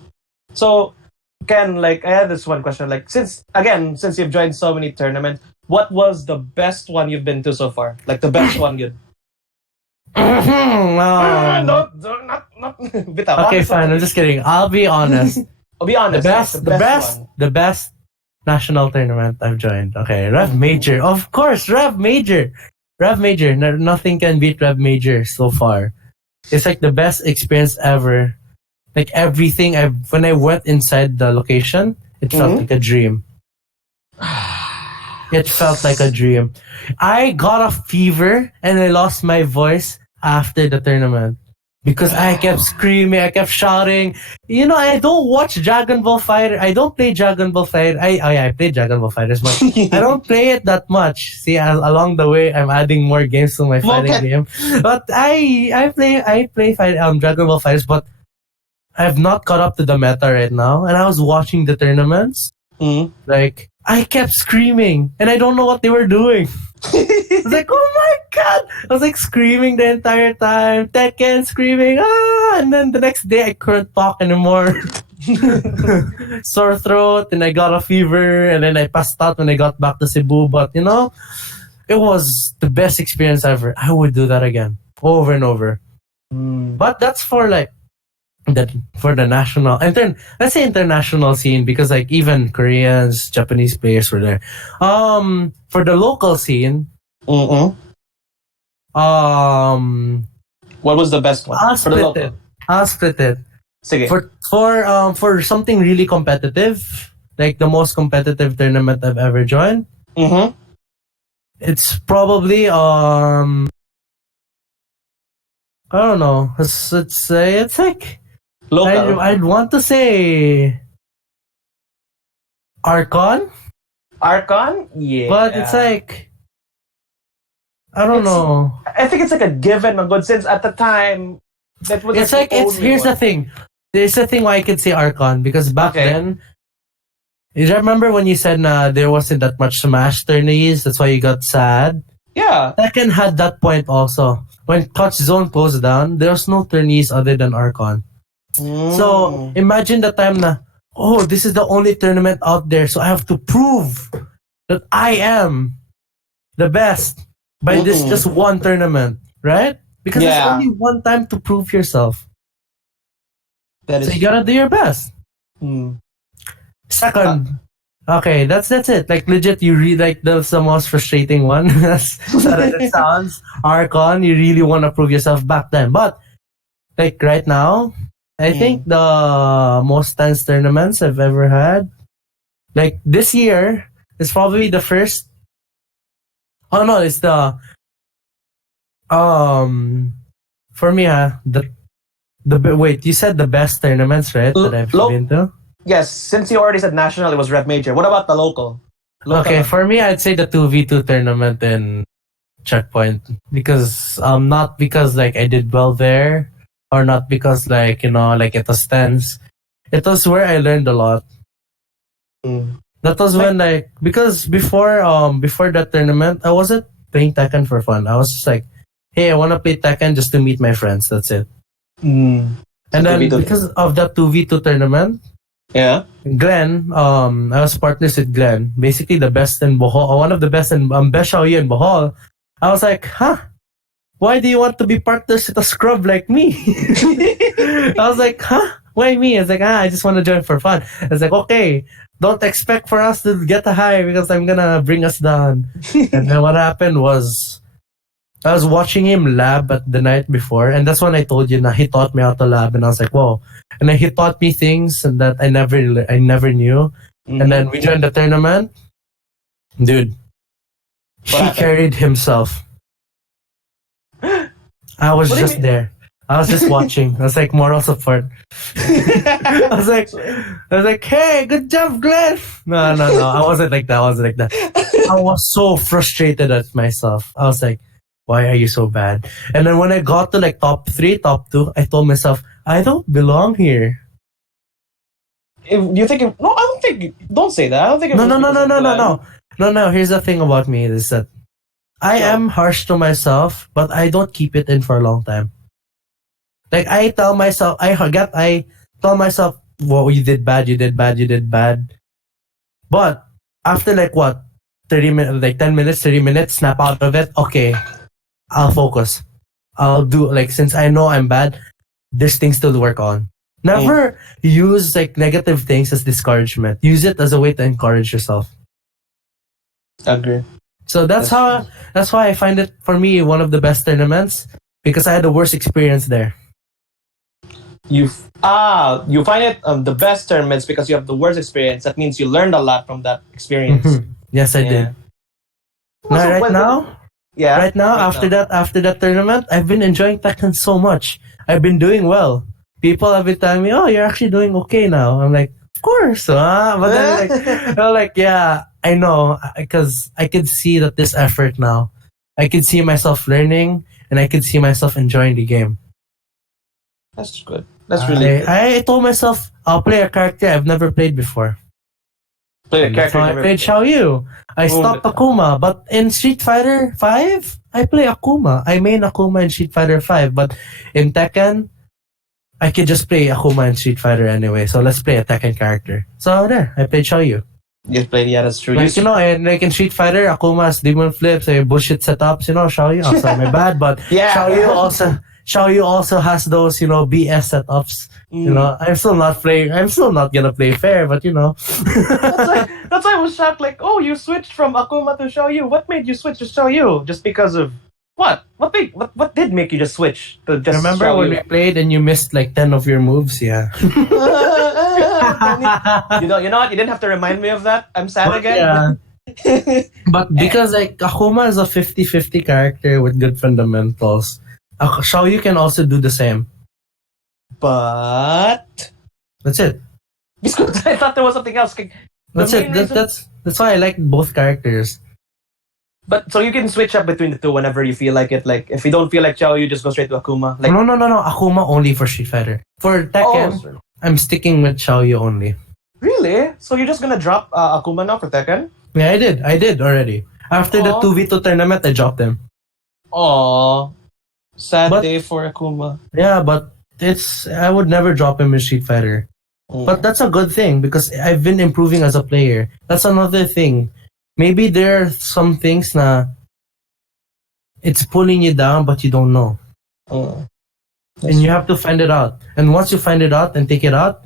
So, Ken, like I had this one question. Like since you've joined so many tournaments, what was the best one you've been to so far? Like the best one you. Not. Bitaw, Okay, honest fine. one. I'm just kidding. I'll be honest. I'll be honest. One. The best national tournament I've joined. Okay, Rev Major. Of course, Rev Major. Nothing can beat Rev Major so far. It's like the best experience ever. Like everything when I went inside the location, it felt like a dream. It felt like a dream. I got a fever and I lost my voice after the tournament because I kept screaming, I kept shouting. You know, I don't watch Dragon Ball Fighter. I don't play Dragon Ball Fighter. I play Dragon Ball Fighters, but I don't play it that much. See, along the way, I'm adding more games to my fighting game. But I play Dragon Ball Fighters, but I have not caught up to the meta right now. And I was watching the tournaments. Like I kept screaming, and I don't know what they were doing. I was like, oh my god! I was like screaming the entire time, Tekken screaming, and then the next day I couldn't talk anymore. Sore throat, and I got a fever, and then I passed out when I got back to Cebu. But you know, it was the best experience ever. I would do that again, over and over. But that's for like that for the let's say international scene, because like even Koreans, Japanese players were there. For the local scene, Mm-mm. um, What was the best one I'll for the split it. local? I'll split it. Sige. For something really competitive, like the most competitive tournament I've ever joined, Mm-hmm. it's probably I don't know. It's like Local. I'd want to say Archon, Archon? Yeah. but it's like I don't It's- know. I think it's like a given, my good, since at the time that was It's like like the it's only here's the one. thing. There's the thing why I could say Archon, because back Okay. then, you remember when you said there wasn't that much Smash tourneys, that's why you got sad. Yeah. Tekken had that point also. When Touch Zone closed down, there was no tourneys other than Archon. So imagine the time na, oh, this is the only tournament out there, so I have to prove that I am the best by this just one tournament, right? Because there's Yeah. only one time to prove yourself. That So is you gotta do your best. Mm. Second, okay, that's it. Like legit, you read like that's the most frustrating one. That's that it sounds. Archon, you really want to prove yourself back then, but like right now, I think the most tense tournaments I've ever had, like this year, is probably the first. Oh no, it's the for me, wait, you said the best tournaments, right? That I've been to. Yes, since you already said national, it was Red Major. What about the local? Okay, for me, I'd say the 2v2 tournament in Checkpoint, because not because like I did well there, or not because like like it was tense. It was where I learned a lot. That was when like, because before that tournament, I wasn't playing Tekken for fun. I was just like, hey, I want to play Tekken just to meet my friends. That's it. And then 2v2. because of that 2v2 tournament, Yeah. Glenn, I was partners with Glenn, basically the best in Bohol, one of the best in best Xiaoyu in Bohol. I was like, huh? Why do you want to be partners with a scrub like me? I was like, huh? Why me? I was like, I just want to join for fun. I was like, okay, don't expect for us to get a high because I'm gonna bring us down. And then what happened was, I was watching him lab at the night before, and that's when I told you that he taught me how to lab, and I was like, whoa. And then he taught me things that I never knew. And then we joined the tournament. Dude, he carried himself. I was just there. I was just watching. I was like moral support. I was like, hey, good job, Glenn. No. I wasn't like that. I was so frustrated at myself. I was like, why are you so bad? And then when I got to like top 3, top 2, I told myself, I don't belong here. No, I don't think. Don't say that. I don't think. No. Here's the thing about me is that I am harsh to myself, but I don't keep it in for a long time. Like I tell myself, well, you did bad. But after like what, 30 minutes, like 10 minutes, 30 minutes, snap out of it. Okay, I'll focus. I'll do, like, since I know I'm bad, there's things to work on. Never use like negative things as discouragement. Use it as a way to encourage yourself. Agree. So that's why I find it, for me, one of the best tournaments, because I had the worst experience there. You find it the best tournaments because you have the worst experience. That means you learned a lot from that experience. Yes, I did. Right now, after that tournament, I've been enjoying Tekken so much. I've been doing well. People have been telling me, "Oh, you're actually doing okay now." I'm like, "Of course." But then I'm like, "Yeah, I know," because I could see that this effort now. I could see myself learning, and I could see myself enjoying the game. That's good. That's really good. I told myself I'll play a character I've never played before. I played Xiaoyu. I stopped Akuma, but in Street Fighter 5, I play Akuma. I main Akuma in Street Fighter 5, but in Tekken, I could just play Akuma in Street Fighter anyway. So let's play a Tekken character. So there, I played Xiaoyu. You played, yeah, that's true. Like, like in Street Fighter, Akuma's demon flips, bullshit setups, Xiaoyu. I'm sorry, my bad, but Xiaoyu also, Xiaoyu also has those, BS setups. I'm still not playing. I'm still not gonna play fair, but That's why I was shocked. Like, oh, you switched from Akuma to Xiaoyu. What made you switch to Xiaoyu? Just because of what? What did make you just switch to just Remember Xiaoyu? when we played and you missed like 10 of your moves? Yeah. You know what? You didn't have to remind me of that. I'm sad again. Yeah. But because like Akuma is a 50-50 character with good fundamentals, Xiaoyu can also do the same. But That's it. because I thought there was something else. That's it. That's why I like both characters. But so you can switch up between the two whenever you feel like it. Like if you don't feel like Xiaoyu, you just go straight to Akuma. Like No. Akuma only for Street Fighter. For Tekken, sorry. I'm sticking with Xiaoyu only. Really? So you're just gonna drop Akuma now for Tekken? Yeah, I did already. After the 2v2 tournament, I dropped him. Aww. Sad But- day for Akuma. Yeah, but I would never drop him in Street Fighter. But that's a good thing because I've been improving as a player. That's another thing. Maybe there are some things na it's pulling you down, but you don't know. And you have to find it out. And once you find it out and take it out,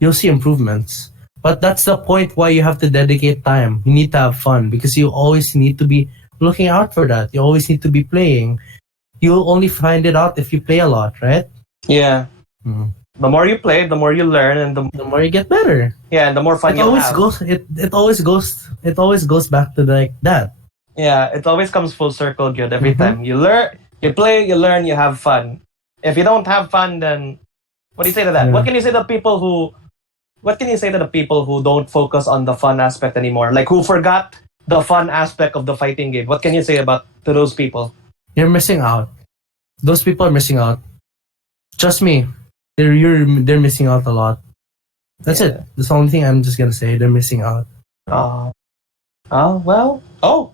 you'll see improvements. But that's the point why you have to dedicate time. You need to have fun because you always need to be looking out for that. You always need to be playing. You'll only find it out if you play a lot, right? Yeah. The more you play, the more you learn, and The more you get better. and the more fun It you always have. it always goes back to like that. Yeah, it always comes full circle good every time. You play, you learn, you have fun. If you don't have fun, then what do you say to that? Yeah. What can you say to the people who don't focus on the fun aspect anymore? Like who forgot the fun aspect of the fighting game? What can you say to those people? You're missing out. Those people are missing out. Trust me, they're missing out a lot. That's it. That's the only thing I'm just gonna say. They're missing out.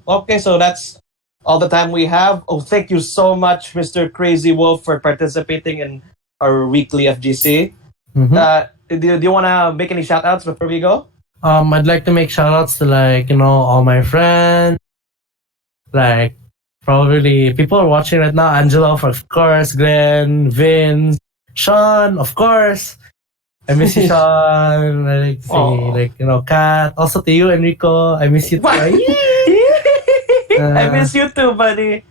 Okay, so that's all the time we have. Oh, thank you so much, Mr. Krazywolf, for participating in our weekly FGC. Do you want to make any shout outs before we go? I'd like to make shout outs to all my friends. Like probably people are watching right now. Angela, of course, Glenn, Vince, Sean, of course. I miss you, Sean. I like to say, Kat. Also to you, Enrico. I miss you too. I miss you too, buddy.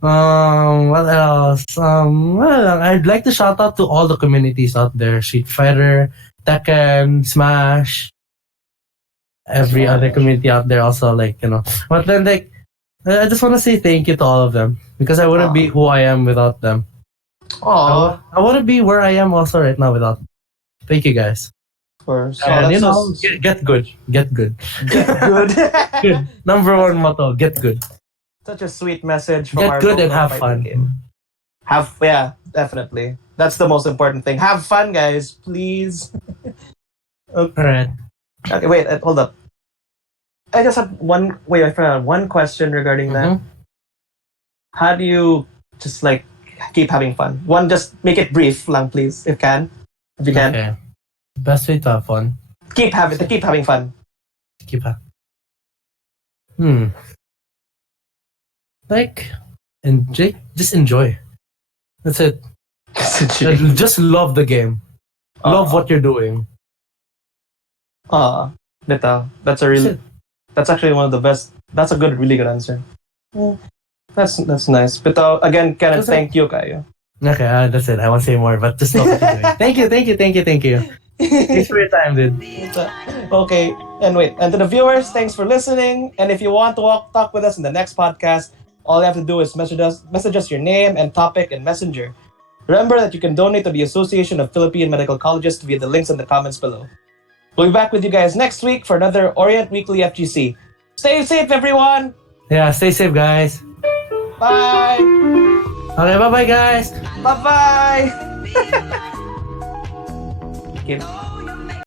What else? I'd like to shout out to all the communities out there: Street Fighter, Tekken, Smash, every other community out there. Also, But then, I just want to say thank you to all of them because I wouldn't be who I am without them. I wouldn't be where I am also right now without them. Thank you, guys. Of course. And, get good. Get good. Get good. Good. Number one motto: get good. Such a sweet message from Get our good and local have fighting fun. game. Definitely. That's the most important thing. Have fun, guys, please. All right. Okay, wait, hold up. I just have I found one question regarding that. How do you just keep having fun? One, just make it brief, lang, please, if you can. Okay. Best way to have fun. Keep having fun. Keep up. Just enjoy. That's it. Just love the game. Love what you're doing. Bitaw. That's actually one of the best. That's a really good answer. That's nice. Bitaw, again, Kenneth, thank you, Kayo. Okay, that's it. I won't say more, but just love what you're doing. Thank you. Thanks for your time, dude. Okay, and to the viewers, thanks for listening. And if you want to talk with us in the next podcast, all you have to do is message us your name and topic in Messenger. Remember that you can donate to the Association of Philippine Medical Colleges via the links in the comments below. We'll be back with you guys next week for another Orient Weekly FGC. Stay safe, everyone! Yeah, stay safe, guys. Bye! Okay, bye-bye, guys. Bye-bye! Okay.